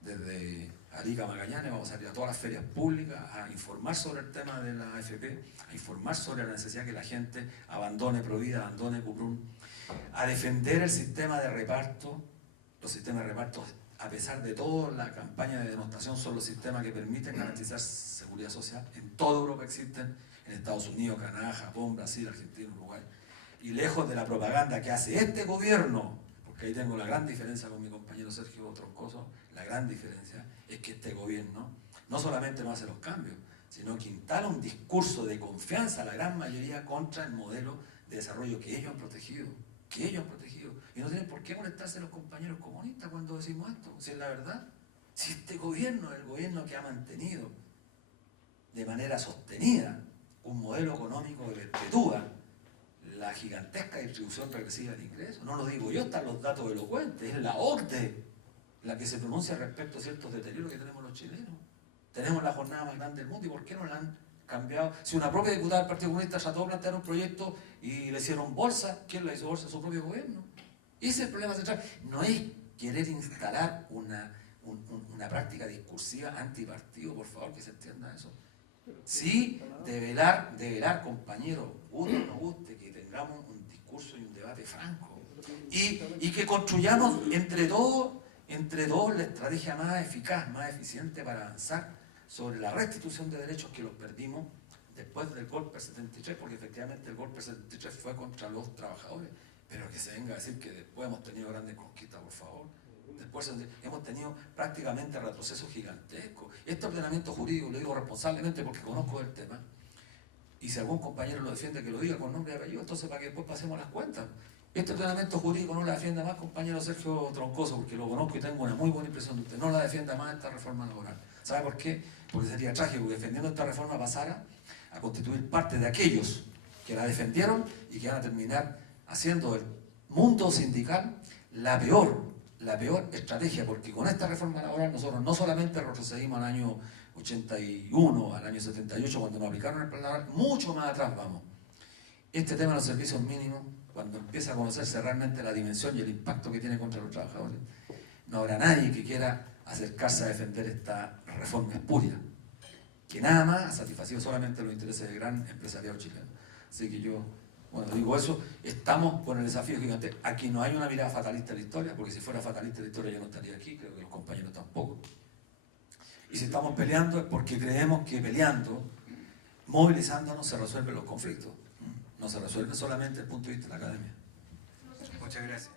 desde Arica a Magallanes, vamos a salir a todas las ferias públicas a informar sobre el tema de la AFP, a informar sobre la necesidad que la gente abandone Provida, abandone Cuprum, a defender el sistema de reparto. Los sistemas de reparto, a pesar de todo, la campaña de denostación son los sistemas que permiten garantizar seguridad social. En toda Europa existen, en Estados Unidos, Canadá, Japón, Brasil, Argentina, Uruguay. Y lejos de la propaganda que hace este gobierno, porque ahí tengo la gran diferencia con mi compañero Sergio Troncoso, la gran diferencia es que este gobierno no solamente no hace los cambios, sino que instala un discurso de confianza a la gran mayoría contra el modelo de desarrollo que ellos han protegido, y no tienen por qué molestarse los compañeros comunistas cuando decimos esto, si es la verdad. Si este gobierno es el gobierno que ha mantenido de manera sostenida un modelo económico que perpetúa la gigantesca distribución regresiva de ingresos, no lo digo yo, están los datos elocuentes, es la OCDE la que se pronuncia respecto a ciertos deterioros que tenemos los chilenos. Tenemos la jornada más grande del mundo, ¿y por qué no la han cambiado? Si una propia diputada del Partido Comunista trató de plantear un proyecto y le hicieron bolsa, ¿quién le hizo bolsa? Su propio gobierno. Ese es el problema central. No es querer instalar una práctica discursiva antipartido, por favor, que se entienda eso. Sí, de velar, compañeros, guste o no guste, que tengamos un discurso y un debate franco. Y que construyamos entre todos la estrategia más eficaz, más eficiente para avanzar sobre la restitución de derechos que los perdimos después del golpe del 73, porque efectivamente el golpe del 73 fue contra los trabajadores, pero que se venga a decir que después hemos tenido grandes conquistas, por favor. Después hemos tenido prácticamente retrocesos gigantescos. Este ordenamiento jurídico, lo digo responsablemente porque conozco el tema, y si algún compañero lo defiende, que lo diga con nombre y apellido, entonces para que después pasemos las cuentas. Este ordenamiento jurídico no la defienda más, compañero Sergio Troncoso, porque lo conozco y tengo una muy buena impresión de usted. No la defienda más esta reforma laboral. ¿Sabe por qué? Porque sería trágico que defendiendo esta reforma pasara a constituir parte de aquellos que la defendieron y que van a terminar haciendo del mundo sindical la peor estrategia, porque con esta reforma laboral nosotros no solamente retrocedimos al año 81, al año 78, cuando nos aplicaron el plan laboral, mucho más atrás vamos. Este tema de los servicios mínimos, cuando empieza a conocerse realmente la dimensión y el impacto que tiene contra los trabajadores, no habrá nadie que quiera acercarse a defender esta reforma espuria, que nada más ha satisfacido solamente los intereses del gran empresariado chileno. Así que yo, bueno, digo eso, estamos con el desafío gigante. Aquí no hay una mirada fatalista de la historia, porque si fuera fatalista la historia yo no estaría aquí, creo que los compañeros tampoco. Y si estamos peleando es porque creemos que peleando, movilizándonos, se resuelven los conflictos. No se resuelve solamente desde el punto de vista de la academia. Muchas gracias.